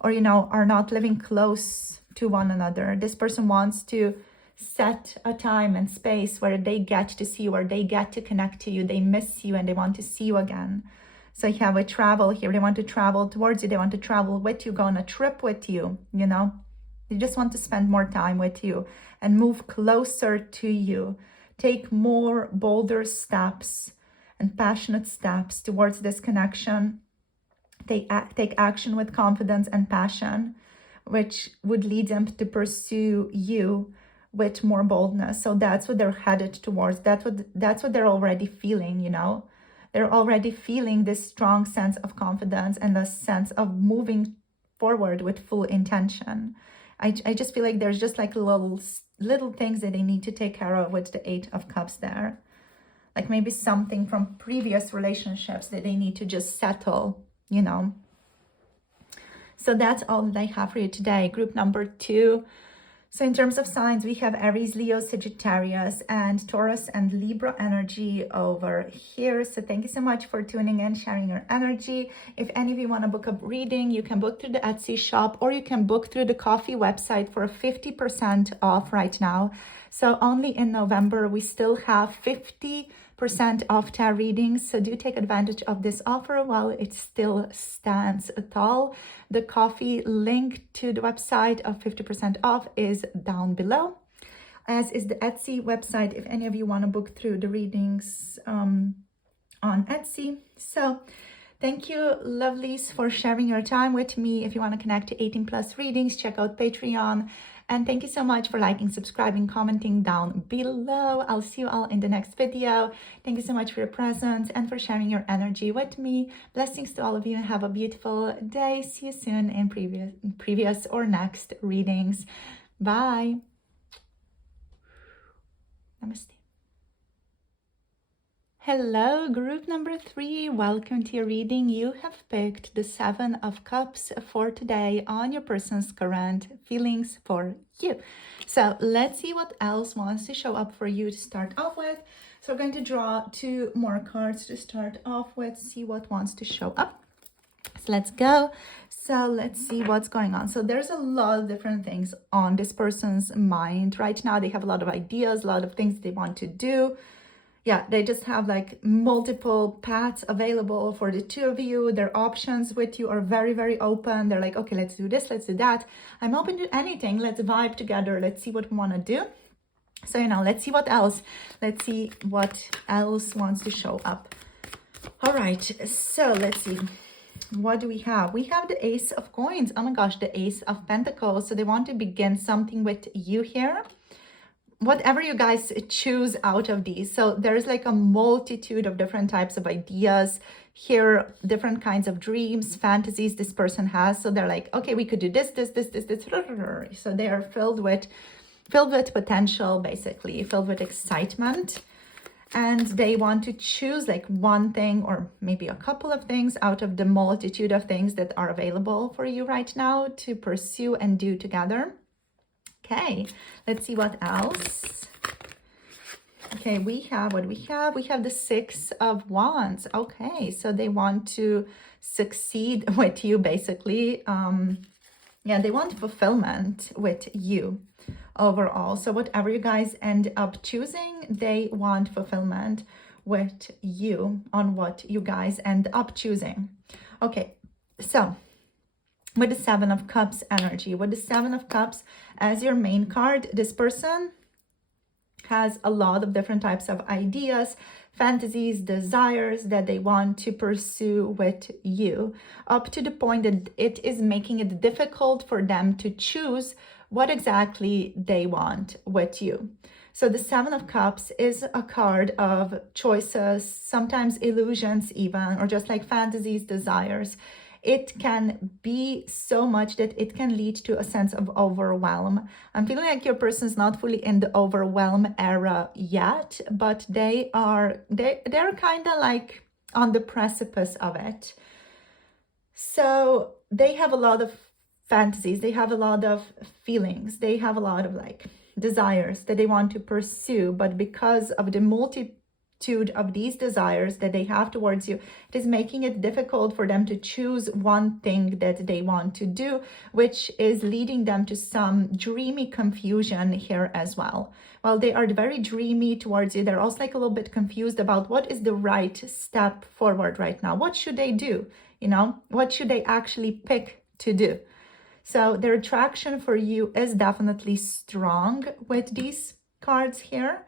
or, you know, are not living close to one another. This person wants to set a time and space where they get to see you, where they get to connect to you. They miss you and they want to see you again. So you have a travel here. They want to travel towards you. They want to travel with you, go on a trip with you, you know. They just want to spend more time with you and move closer to you. Take more bolder steps and passionate steps towards this connection. Take action with confidence and passion, which would lead them to pursue you with more boldness. So that's what they're headed towards. That's what they're already feeling, you know. They're already feeling this strong sense of confidence and a sense of moving forward with full intention. I just feel like there's just like little things that they need to take care of with the 8 of Cups there. Like maybe something from previous relationships that they need to just settle, you know. So that's all that I have for you today. Group number 2. So in terms of signs, we have Aries, Leo, Sagittarius, and Taurus and Libra energy over here. So thank you so much for tuning in, sharing your energy. If any of you want to book a reading, you can book through the Etsy shop, or you can book through the Coffee website for 50% off right now. So only in November, we still have 50% off tarot readings. So do take advantage of this offer while it still stands tall. The Coffee link to the website of 50% off is down below, as is the Etsy website if any of you want to book through the readings on Etsy. So thank you, lovelies, for sharing your time with me. If you want to connect to 18 plus readings, check out Patreon. And thank you so much for liking, subscribing, commenting down below. I'll see you all in the next video. Thank you so much for your presence and for sharing your energy with me. Blessings to all of you and have a beautiful day. See you soon in previous or next readings. Bye. Namaste. Hello, group number 3. Welcome to your reading. You have picked the 7 of Cups for today on your person's current feelings for you. So let's see what else wants to show up for you to start off with. So we're going to draw 2 more cards to start off with, see what wants to show up. So let's go. So let's see what's going on. So there's a lot of different things on this person's mind right now. They have a lot of ideas, a lot of things they want to do. Yeah, they just have like multiple paths available for the 2 of you. Their options with you are very, very open. They're like, okay, let's do this, let's do that. I'm open to anything. Let's vibe together. Let's see what we want to do. So, let's see what else. Let's see what else wants to show up. All right, so let's see. What do we have? We have the Ace of Coins. Oh my gosh, the Ace of Pentacles. So they want to begin something with you here. Whatever you guys choose out of these. So there's like a multitude of different types of ideas here, different kinds of dreams, fantasies this person has. So they're like, okay, we could do this. So they are filled with potential, basically, filled with excitement. And they want to choose like one thing or maybe a couple of things out of the multitude of things that are available for you right now to pursue and do together. Okay, let's see what else. Okay, we have what we have. We have the 6 of Wands. Okay, so they want to succeed with you, basically. Yeah, they want fulfillment with you overall. So whatever you guys end up choosing, they want fulfillment with you on what you guys end up choosing. Okay, so with the 7 of Cups energy, with the 7 of Cups as your main card, this person has a lot of different types of ideas, fantasies, desires that they want to pursue with you, up to the point that it is making it difficult for them to choose what exactly they want with you. So the 7 of Cups is a card of choices, sometimes illusions even, or just like fantasies, desires. It can be so much that it can lead to a sense of overwhelm. I'm feeling like your person is not fully in the overwhelm era yet, but they're kind of like on the precipice of it. So they have a lot of fantasies, they have a lot of feelings, they have a lot of like desires that they want to pursue, but because of the multitude of these desires that they have towards you, it is making it difficult for them to choose one thing that they want to do, which is leading them to some dreamy confusion here as well. While they are very dreamy towards you, they're also like a little bit confused about what is the right step forward right now. What should they do? What should they actually pick to do? So their attraction for you is definitely strong with these cards here.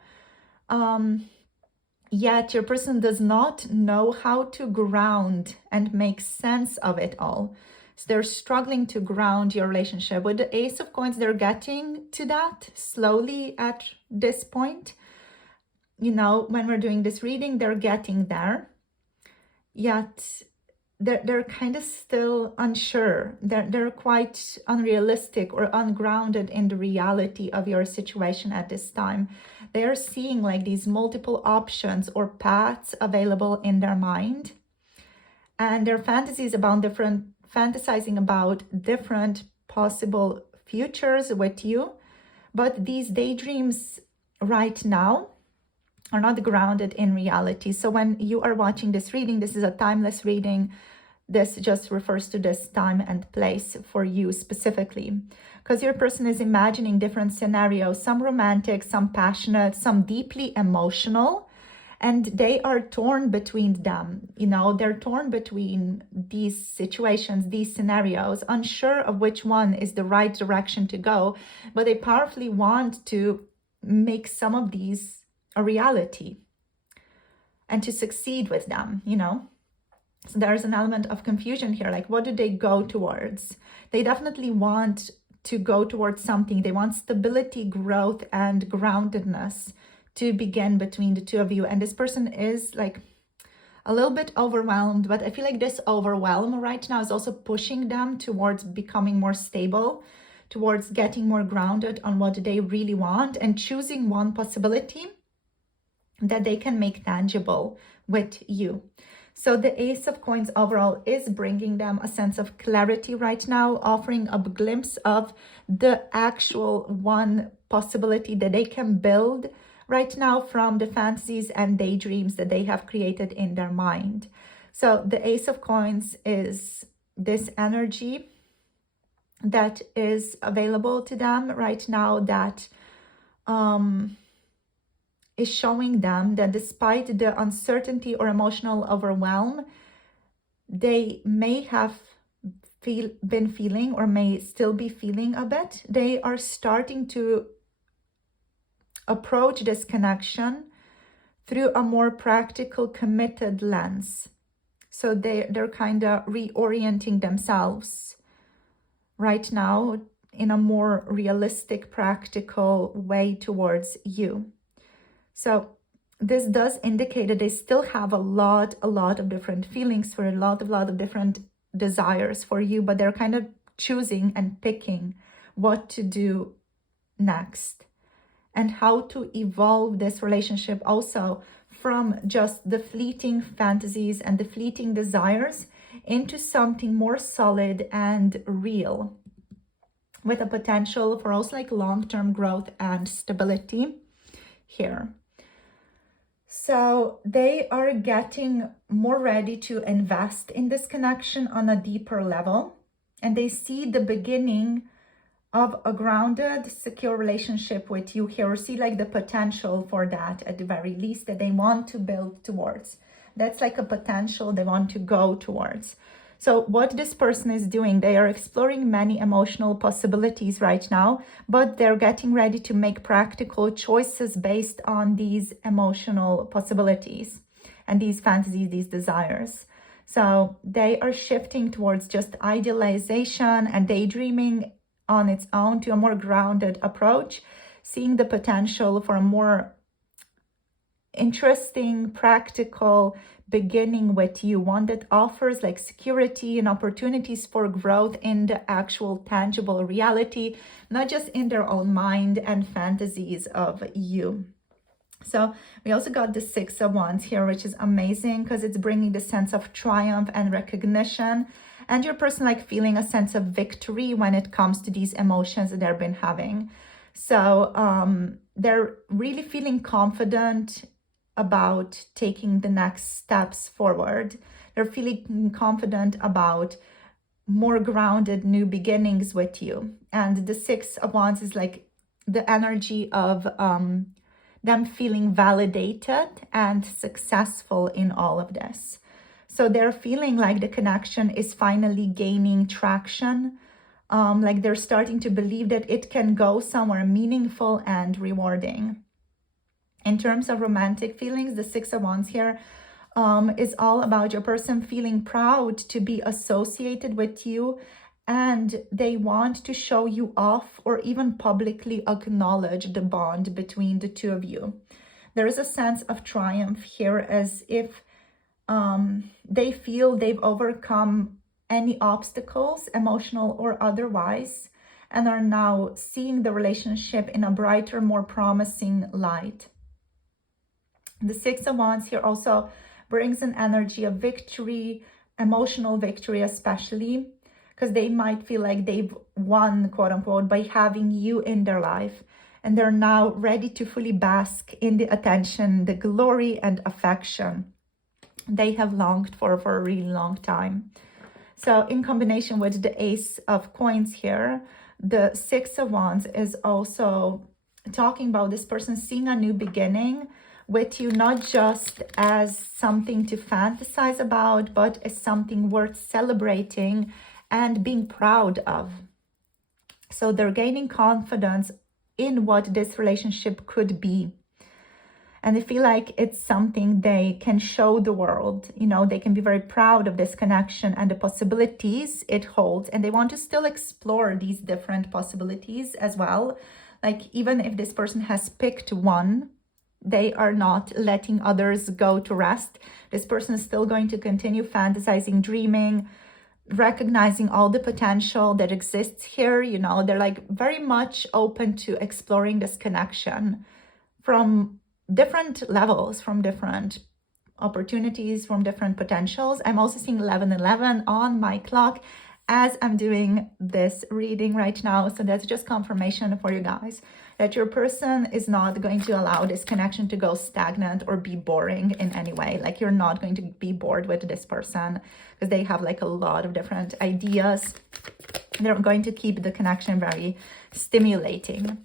Yet your person does not know how to ground and make sense of it all. So they're struggling to ground your relationship. With the Ace of Coins, they're getting to that slowly at this point. When we're doing this reading, they're getting there. Yet they're kind of still unsure. They're quite unrealistic or ungrounded in the reality of your situation at this time. They're seeing like these multiple options or paths available in their mind, and their fantasizing about different possible futures with you. But these daydreams right now are not grounded in reality. So when you are watching this reading, this is a timeless reading. This just refers to this time and place for you specifically, because your person is imagining different scenarios, some romantic, some passionate, some deeply emotional, and they are torn between them. You know, they're torn between these situations, these scenarios, unsure of which one is the right direction to go, but they powerfully want to make some of these a reality and to succeed with them, you know. So there's an element of confusion here. Like, what do they go towards? They definitely want to go towards something. They want stability, growth, and groundedness to begin between the two of you. And this person is like a little bit overwhelmed, but I feel like this overwhelm right now is also pushing them towards becoming more stable, towards getting more grounded on what they really want and choosing one possibility that they can make tangible with you. So the Ace of Coins overall is bringing them a sense of clarity right now, offering a glimpse of the actual one possibility that they can build right now from the fantasies and daydreams that they have created in their mind. So the Ace of Coins is this energy that is available to them right now, that is showing them that despite the uncertainty or emotional overwhelm they may have been feeling or may still be feeling a bit, they are starting to approach this connection through a more practical, committed lens. So they're kind of reorienting themselves right now in a more realistic, practical way towards you. So this does indicate that they still have a lot of different feelings for a lot of different desires for you, but they're kind of choosing and picking what to do next and how to evolve this relationship also from just the fleeting fantasies and the fleeting desires into something more solid and real, with a potential for also like long-term growth and stability here. So they are getting more ready to invest in this connection on a deeper level, and they see the beginning of a grounded, secure relationship with you here, or see like the potential for that at the very least that they want to build towards. That's like a potential they want to go towards. So what this person is doing, they are exploring many emotional possibilities right now, but they're getting ready to make practical choices based on these emotional possibilities and these fantasies, these desires. So they are shifting towards just idealization and daydreaming on its own to a more grounded approach, seeing the potential for a more interesting, practical beginning with you, one that offers like security and opportunities for growth in the actual tangible reality, not just in their own mind and fantasies of you. So we also got the Six of Wands here, which is amazing because it's bringing the sense of triumph and recognition, and your person like feeling a sense of victory when it comes to these emotions that they've been having. So they're really feeling confident about taking the next steps forward. They're feeling confident about more grounded new beginnings with you. And the Six of Wands is like the energy of them feeling validated and successful in all of this. So they're feeling like the connection is finally gaining traction. Like they're starting to believe that it can go somewhere meaningful and rewarding. In terms of romantic feelings, the Six of Wands here is all about your person feeling proud to be associated with you, and they want to show you off or even publicly acknowledge the bond between the two of you. There is a sense of triumph here, as if they feel they've overcome any obstacles, emotional or otherwise, and are now seeing the relationship in a brighter, more promising light. The Six of Wands here also brings an energy of victory, emotional victory especially, because they might feel like they've won, quote unquote, by having you in their life. And they're now ready to fully bask in the attention, the glory and affection they have longed for a really long time. So in combination with the Ace of Coins here, the Six of Wands is also talking about this person seeing a new beginning with you, not just as something to fantasize about, but as something worth celebrating and being proud of. So they're gaining confidence in what this relationship could be. And they feel like it's something they can show the world. You know, they can be very proud of this connection and the possibilities it holds. And they want to still explore these different possibilities as well. Like, even if this person has picked one, they are not letting others go to rest. This person is still going to continue fantasizing, dreaming, recognizing all the potential that exists here. You know, they're like very much open to exploring this connection from different levels, from different opportunities, from different potentials. I'm also seeing 11:11 on my clock as I'm doing this reading right now. So that's just confirmation for you guys that your person is not going to allow this connection to go stagnant or be boring in any way. Like, you're not going to be bored with this person because they have like a lot of different ideas. They're going to keep the connection very stimulating.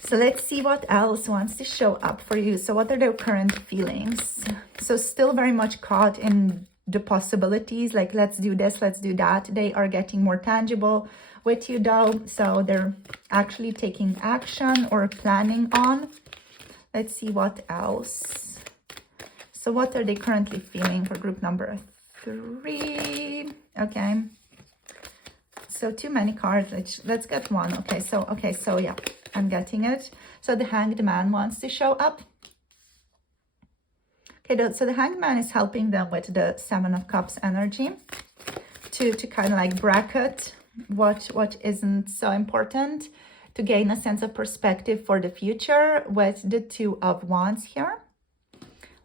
So let's see what else wants to show up for you. So what are their current feelings? So still very much caught in the possibilities, like let's do this, let's do that. They are getting more tangible with you though. So they're actually taking action or planning on. Let's see what else. So what are they currently feeling for group number 3? Okay. So too many cards. Let's get one. Okay, so yeah, I'm getting it. So the Hanged Man wants to show up. Okay, so the Hanged Man is helping them with the Seven of Cups energy to kind of like bracket what isn't so important, to gain a sense of perspective for the future with the Two of Wands here.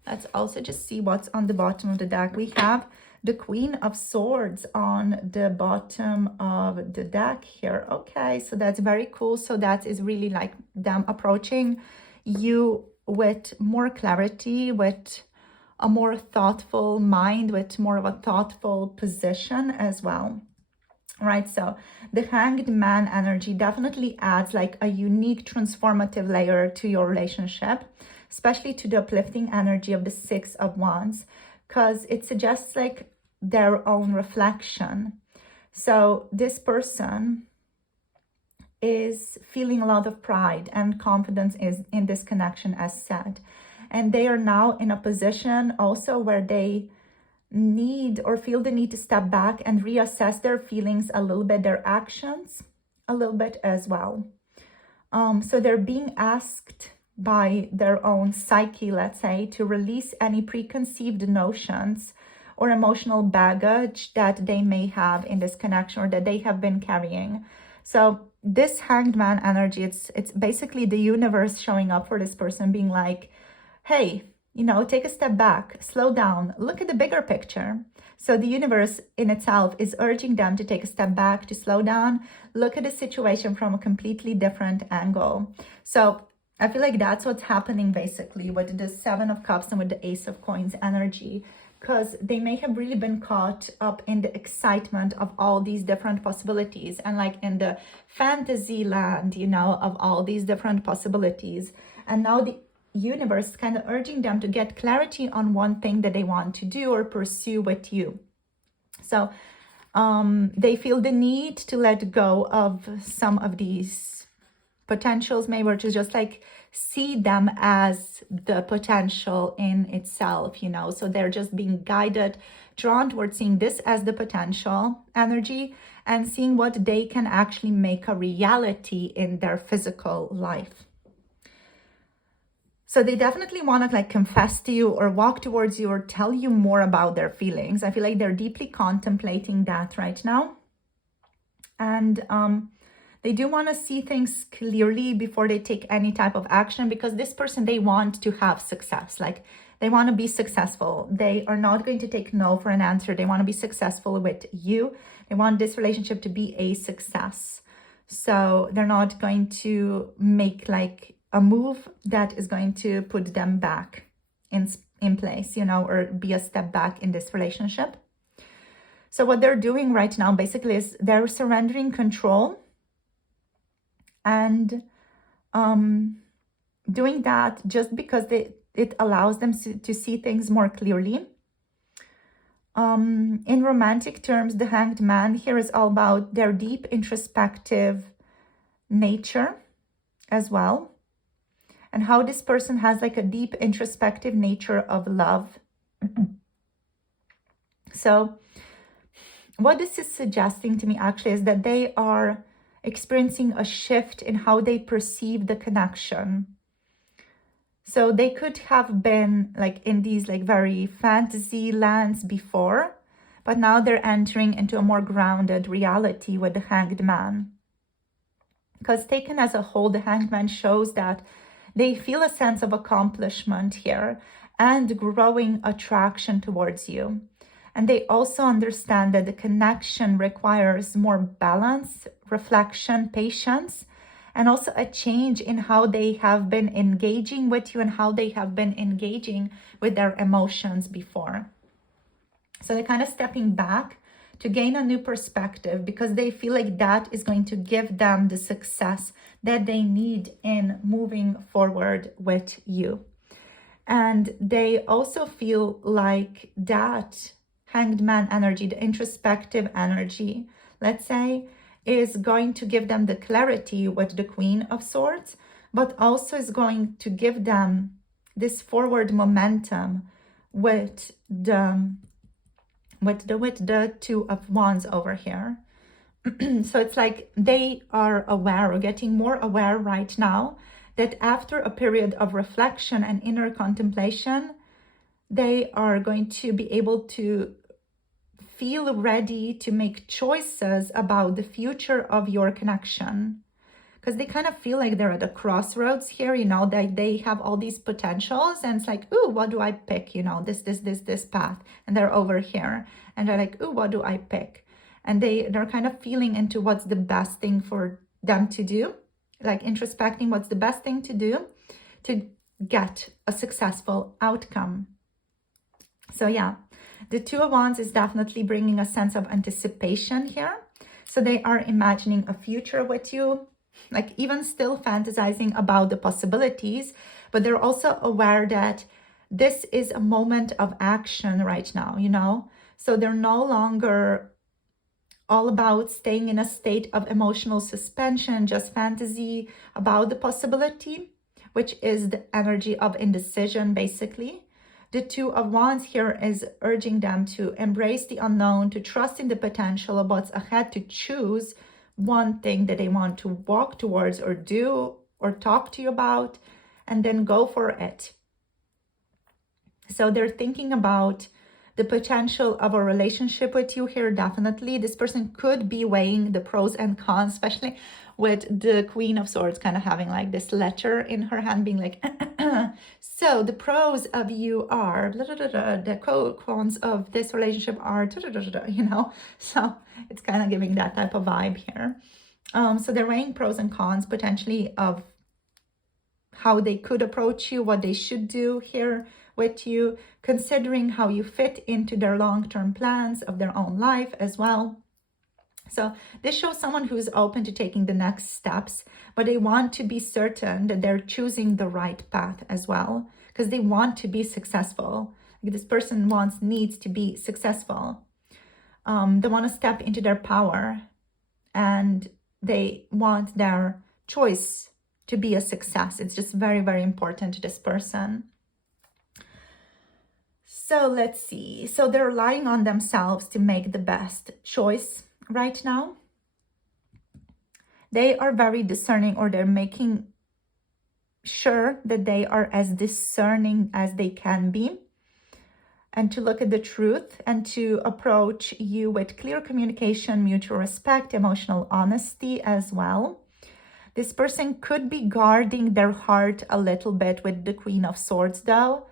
Let's also just see what's on the bottom of the deck. We have the Queen of Swords on the bottom of the deck here. Okay, so that's very cool. So that is really like them approaching you with more clarity, with a more thoughtful mind, with more of a thoughtful position as well. Right, so the Hanged Man energy definitely adds like a unique transformative layer to your relationship, especially to the uplifting energy of the Six of Wands, because it suggests like their own reflection. So this person is feeling a lot of pride and confidence is in this connection, as said. And they are now in a position also where they need or feel the need to step back and reassess their feelings a little bit, their actions a little bit as well. So they're being asked by their own psyche, let's say, to release any preconceived notions or emotional baggage that they may have in this connection or that they have been carrying. So this Hanged Man energy, it's basically the universe showing up for this person, being like, hey, you know, take a step back, slow down, look at the bigger picture. So the universe in itself is urging them to take a step back, to slow down, look at the situation from a completely different angle. So I feel like that's what's happening basically with the Seven of Cups and with the Ace of Coins energy, because they may have really been caught up in the excitement of all these different possibilities and like in the fantasy land, you know, of all these different possibilities. And now the universe kind of urging them to get clarity on one thing that they want to do or pursue with you. So they feel the need to let go of some of these potentials, maybe, or to just like see them as the potential in itself, you know. So they're just being guided, drawn towards seeing this as the potential energy and seeing what they can actually make a reality in their physical life. So they definitely want to like confess to you or walk towards you or tell you more about their feelings. I feel like they're deeply contemplating that right now. And they do want to see things clearly before they take any type of action, because this person, they want to have success. Like they want to be successful. They are not going to take no for an answer. They want to be successful with you. They want this relationship to be a success. So they're not going to make like a move that is going to put them back in place, you know, or be a step back in this relationship. So what they're doing right now basically is they're surrendering control and doing that just because it allows them to see things more clearly. In romantic terms, the Hanged Man here is all about their deep introspective nature as well, and how this person has like a deep introspective nature of love. So what this is suggesting to me actually is that they are experiencing a shift in how they perceive the connection. So they could have been like in these like very fantasy lands before, but now they're entering into a more grounded reality with the Hanged Man. Because taken as a whole, the Hanged Man shows that they feel a sense of accomplishment here and growing attraction towards you. And they also understand that the connection requires more balance, reflection, patience, and also a change in how they have been engaging with you and how they have been engaging with their emotions before. So they're kind of stepping back to gain a new perspective because they feel like that is going to give them the success that they need in moving forward with you. And they also feel like that Hanged Man energy, the introspective energy, let's say, is going to give them the clarity with the Queen of Swords, but also is going to give them this forward momentum with the Two of Wands over here. So it's like they are aware, or getting more aware right now, that after a period of reflection and inner contemplation, they are going to be able to feel ready to make choices about the future of your connection. Because they kind of feel like they're at a crossroads here, you know, that they have all these potentials and it's like, ooh, what do I pick? You know, this path. And they're over here and they're like, ooh, what do I pick? And they're kind of feeling into what's the best thing for them to do, like introspecting what's the best thing to do to get a successful outcome. So yeah, the Two of Wands is definitely bringing a sense of anticipation here. So they are imagining a future with you, like even still fantasizing about the possibilities, but they're also aware that this is a moment of action right now, you know? So they're no longer all about staying in a state of emotional suspension, just fantasy about the possibility, which is the energy of indecision, basically. The Two of Wands here is urging them to embrace the unknown, to trust in the potential of what's ahead, to choose one thing that they want to walk towards or do or talk to you about, and then go for it. So they're thinking about the potential of a relationship with you here, definitely. This person could be weighing the pros and cons, especially with the Queen of Swords kind of having like this letter in her hand being like, so the pros of you are, the cons of this relationship are, you know, so it's kind of giving that type of vibe here. So they're weighing pros and cons potentially of how they could approach you, what they should do here with you, considering how you fit into their long-term plans of their own life as well. So this shows someone who's open to taking the next steps, but they want to be certain that they're choosing the right path as well, because they want to be successful. Like this person needs to be successful. They want to step into their power and they want their choice to be a success. It's just very, very important to this person. So let's see. So they're relying on themselves to make the best choice right now. They are very discerning, or they're making sure that they are as discerning as they can be, and to look at the truth and to approach you with clear communication, mutual respect, emotional honesty as well. This person could be guarding their heart a little bit with the Queen of Swords though.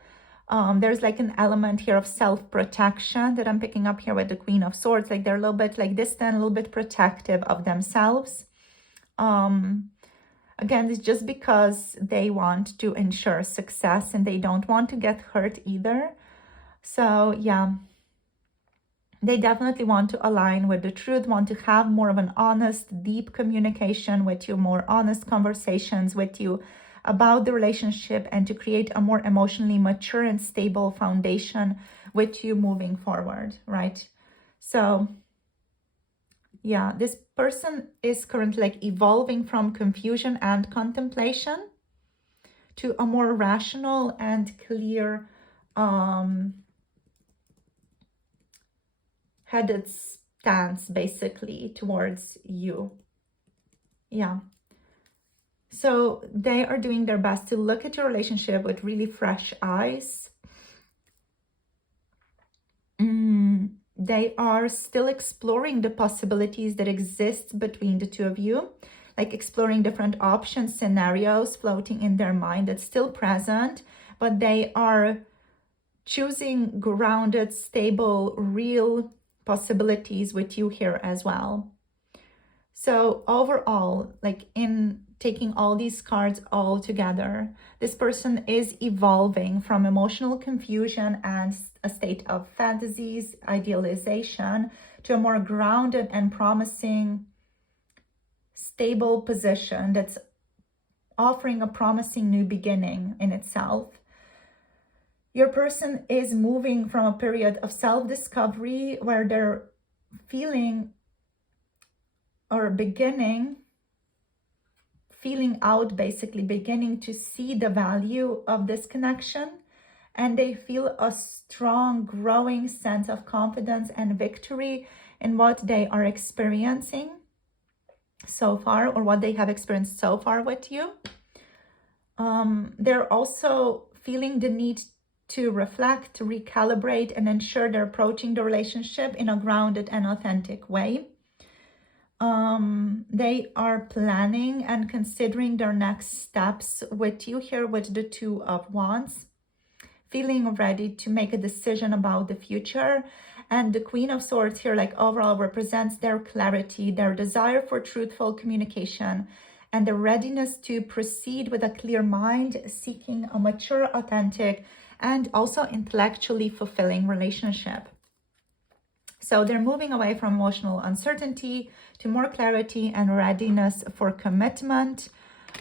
There's like an element here of self-protection that I'm picking up here with the Queen of Swords. Like they're a little bit like distant, a little bit protective of themselves. Again, it's just because they want to ensure success and they don't want to get hurt either. So yeah, they definitely want to align with the truth, want to have more of an honest, deep communication with you, more honest conversations with you about the relationship, and to create a more emotionally mature and stable foundation with you moving forward, right? So yeah, this person is currently like evolving from confusion and contemplation to a more rational and clear headed stance basically towards you. Yeah. So they are doing their best to look at your relationship with really fresh eyes. They are still exploring the possibilities that exist between the two of you, like exploring different options, scenarios floating in their mind that's still present, but they are choosing grounded, stable, real possibilities with you here as well. So overall, like in taking all these cards all together, this person is evolving from emotional confusion and a state of fantasies, idealization, to a more grounded and promising, stable position that's offering a promising new beginning in itself. Your person is moving from a period of self-discovery where they're feeling or feeling out, basically beginning to see the value of this connection, and they feel a strong growing sense of confidence and victory in what they are experiencing so far, or what they have experienced so far with you. They're also feeling the need to reflect, recalibrate, and ensure they're approaching the relationship in a grounded and authentic way. They are planning and considering their next steps with you here with the Two of Wands, feeling ready to make a decision about the future. And the Queen of Swords here, like overall, represents their clarity, their desire for truthful communication, and the readiness to proceed with a clear mind, seeking a mature, authentic, and also intellectually fulfilling relationship. So they're moving away from emotional uncertainty to more clarity and readiness for commitment.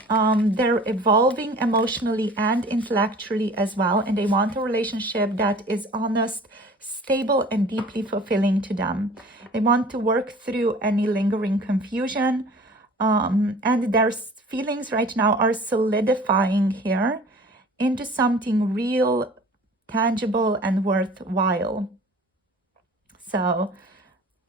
They're evolving emotionally and intellectually as well, and they want a relationship that is honest, stable, and deeply fulfilling to them. They want to work through any lingering confusion, and their feelings right now are solidifying here into something real, tangible, and worthwhile. So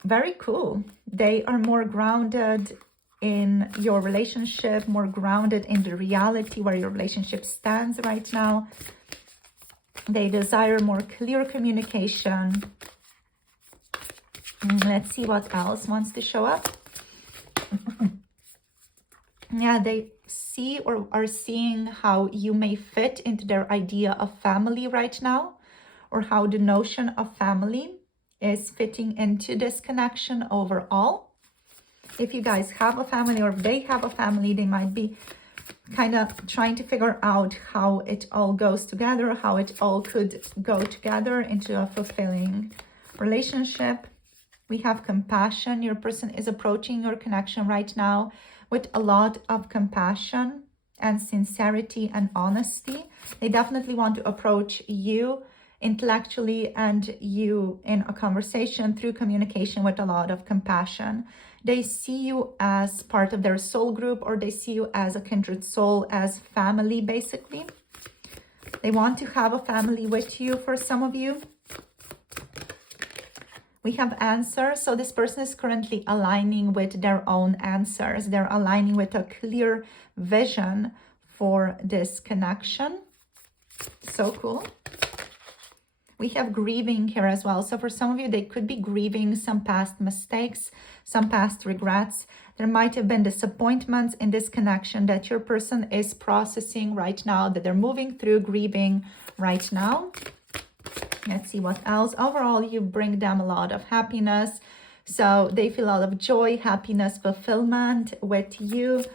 very cool. They are more grounded in your relationship, more grounded in the reality where your relationship stands right now. They desire more clear communication. Let's see what else wants to show up. Yeah, they see or are seeing how you may fit into their idea of family right now, or how the notion of family is fitting into this connection overall. If you guys have a family, or if they have a family, they might be kind of trying to figure out how it all goes together, how it all could go together into a fulfilling relationship. We have compassion. Your person is approaching your connection right now with a lot of compassion and sincerity and honesty. They definitely want to approach you intellectually and you in a conversation through communication with a lot of compassion. They see you as part of their soul group, or they see you as a kindred soul, as family basically. They want to have a family with you for some of you. We have answers. So this person is currently aligning with their own answers. They're aligning with a clear vision for this connection. So cool. We have grieving here as well. So for some of you, they could be grieving some past mistakes, some past regrets. There might have been disappointments in this connection that your person is processing right now, that they're moving through, grieving right now. Let's see what else. Overall, you bring them a lot of happiness. So they feel a lot of joy, happiness, fulfillment with you.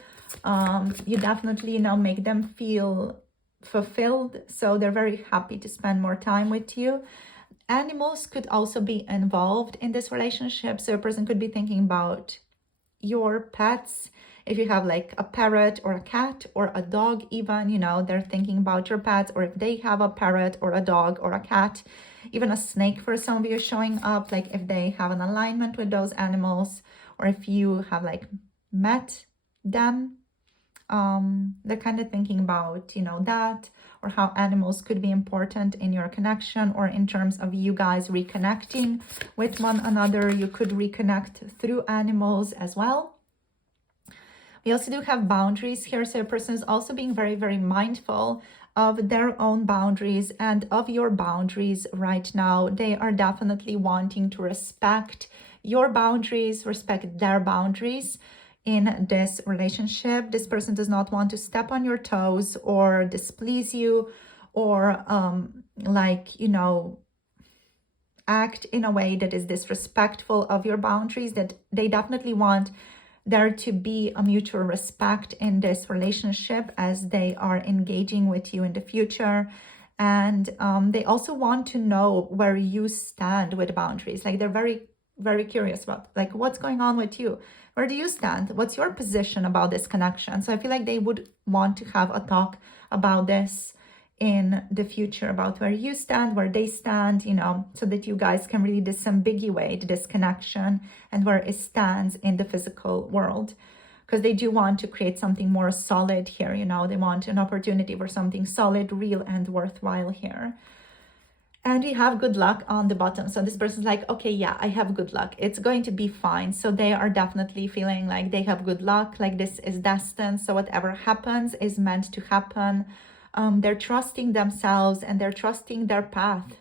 You definitely, make them feel fulfilled. So they're very happy to spend more time with you. Animals could also be involved in this relationship. So a person could be thinking about your pets. If you have like a parrot or a cat or a dog even, they're thinking about your pets, or if they have a parrot or a dog or a cat, even a snake for some of you showing up, like if they have an alignment with those animals, or if you have like met them, they're kind of thinking about, that, or how animals could be important in your connection, or in terms of you guys reconnecting with one another. You could reconnect through animals as well. We also do have boundaries here. So a person is also being very, very mindful of their own boundaries and of your boundaries right now. They are definitely wanting to respect your boundaries, respect their boundaries in this relationship. This person does not want to step on your toes or displease you, or act in a way that is disrespectful of your boundaries. That they definitely want there to be a mutual respect in this relationship as they are engaging with you in the future. And they also want to know where you stand with boundaries. Like they're very, very curious about like what's going on with you. Where do you stand? What's your position about this connection? So I feel like they would want to have a talk about this in the future, about where you stand, where they stand, so that you guys can really disambiguate this connection and where it stands in the physical world. Because they do want to create something more solid here, they want an opportunity for something solid, real, and worthwhile here. And we have good luck on the bottom. So this person's like, okay, yeah, I have good luck. It's going to be fine. So they are definitely feeling like they have good luck, like this is destined. So whatever happens is meant to happen. They're trusting themselves and they're trusting their path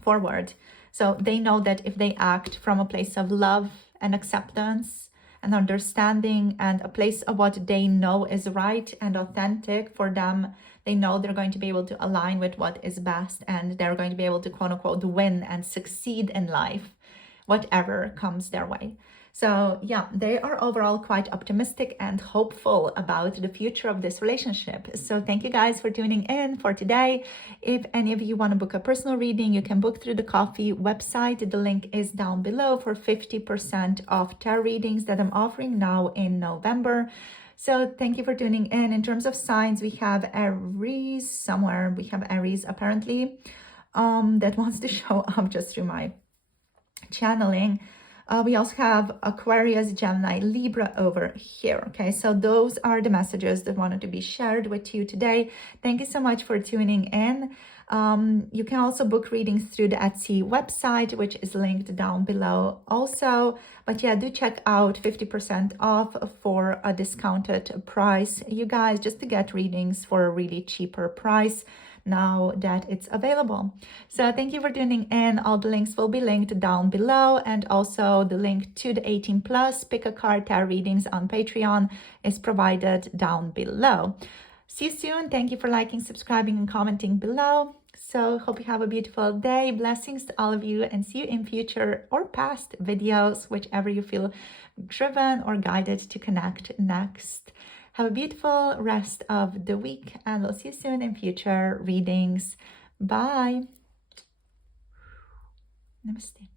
forward. So they know that if they act from a place of love and acceptance and understanding and a place of what they know is right and authentic for them, they know they're going to be able to align with what is best, and they're going to be able to quote unquote win and succeed in life, whatever comes their way. So yeah, they are overall quite optimistic and hopeful about the future of this relationship. So thank you guys for tuning in for today. If any of you want to book a personal reading, you can book through the Coffee website. The link is down below for 50% off tarot readings that I'm offering now in November. So thank you for tuning in. In terms of signs, we have Aries somewhere. We have Aries apparently that wants to show up just through my channeling. We also have Aquarius, Gemini, Libra over here. Okay, so those are the messages that wanted to be shared with you today. Thank you so much for tuning in. You can also book readings through the Etsy website, which is linked down below also. But yeah, do check out 50% off for a discounted price, you guys, just to get readings for a really cheaper price now that it's available. So thank you for tuning in. All the links will be linked down below, and also the link to the 18+ pick a card tarot readings on Patreon is provided down below. See you soon. Thank you for liking, subscribing, and commenting below. So hope you have a beautiful day. Blessings to all of you, and see you in future or past videos, whichever you feel driven or guided to connect next. Have a beautiful rest of the week, and we'll see you soon in future readings. Bye. Namaste.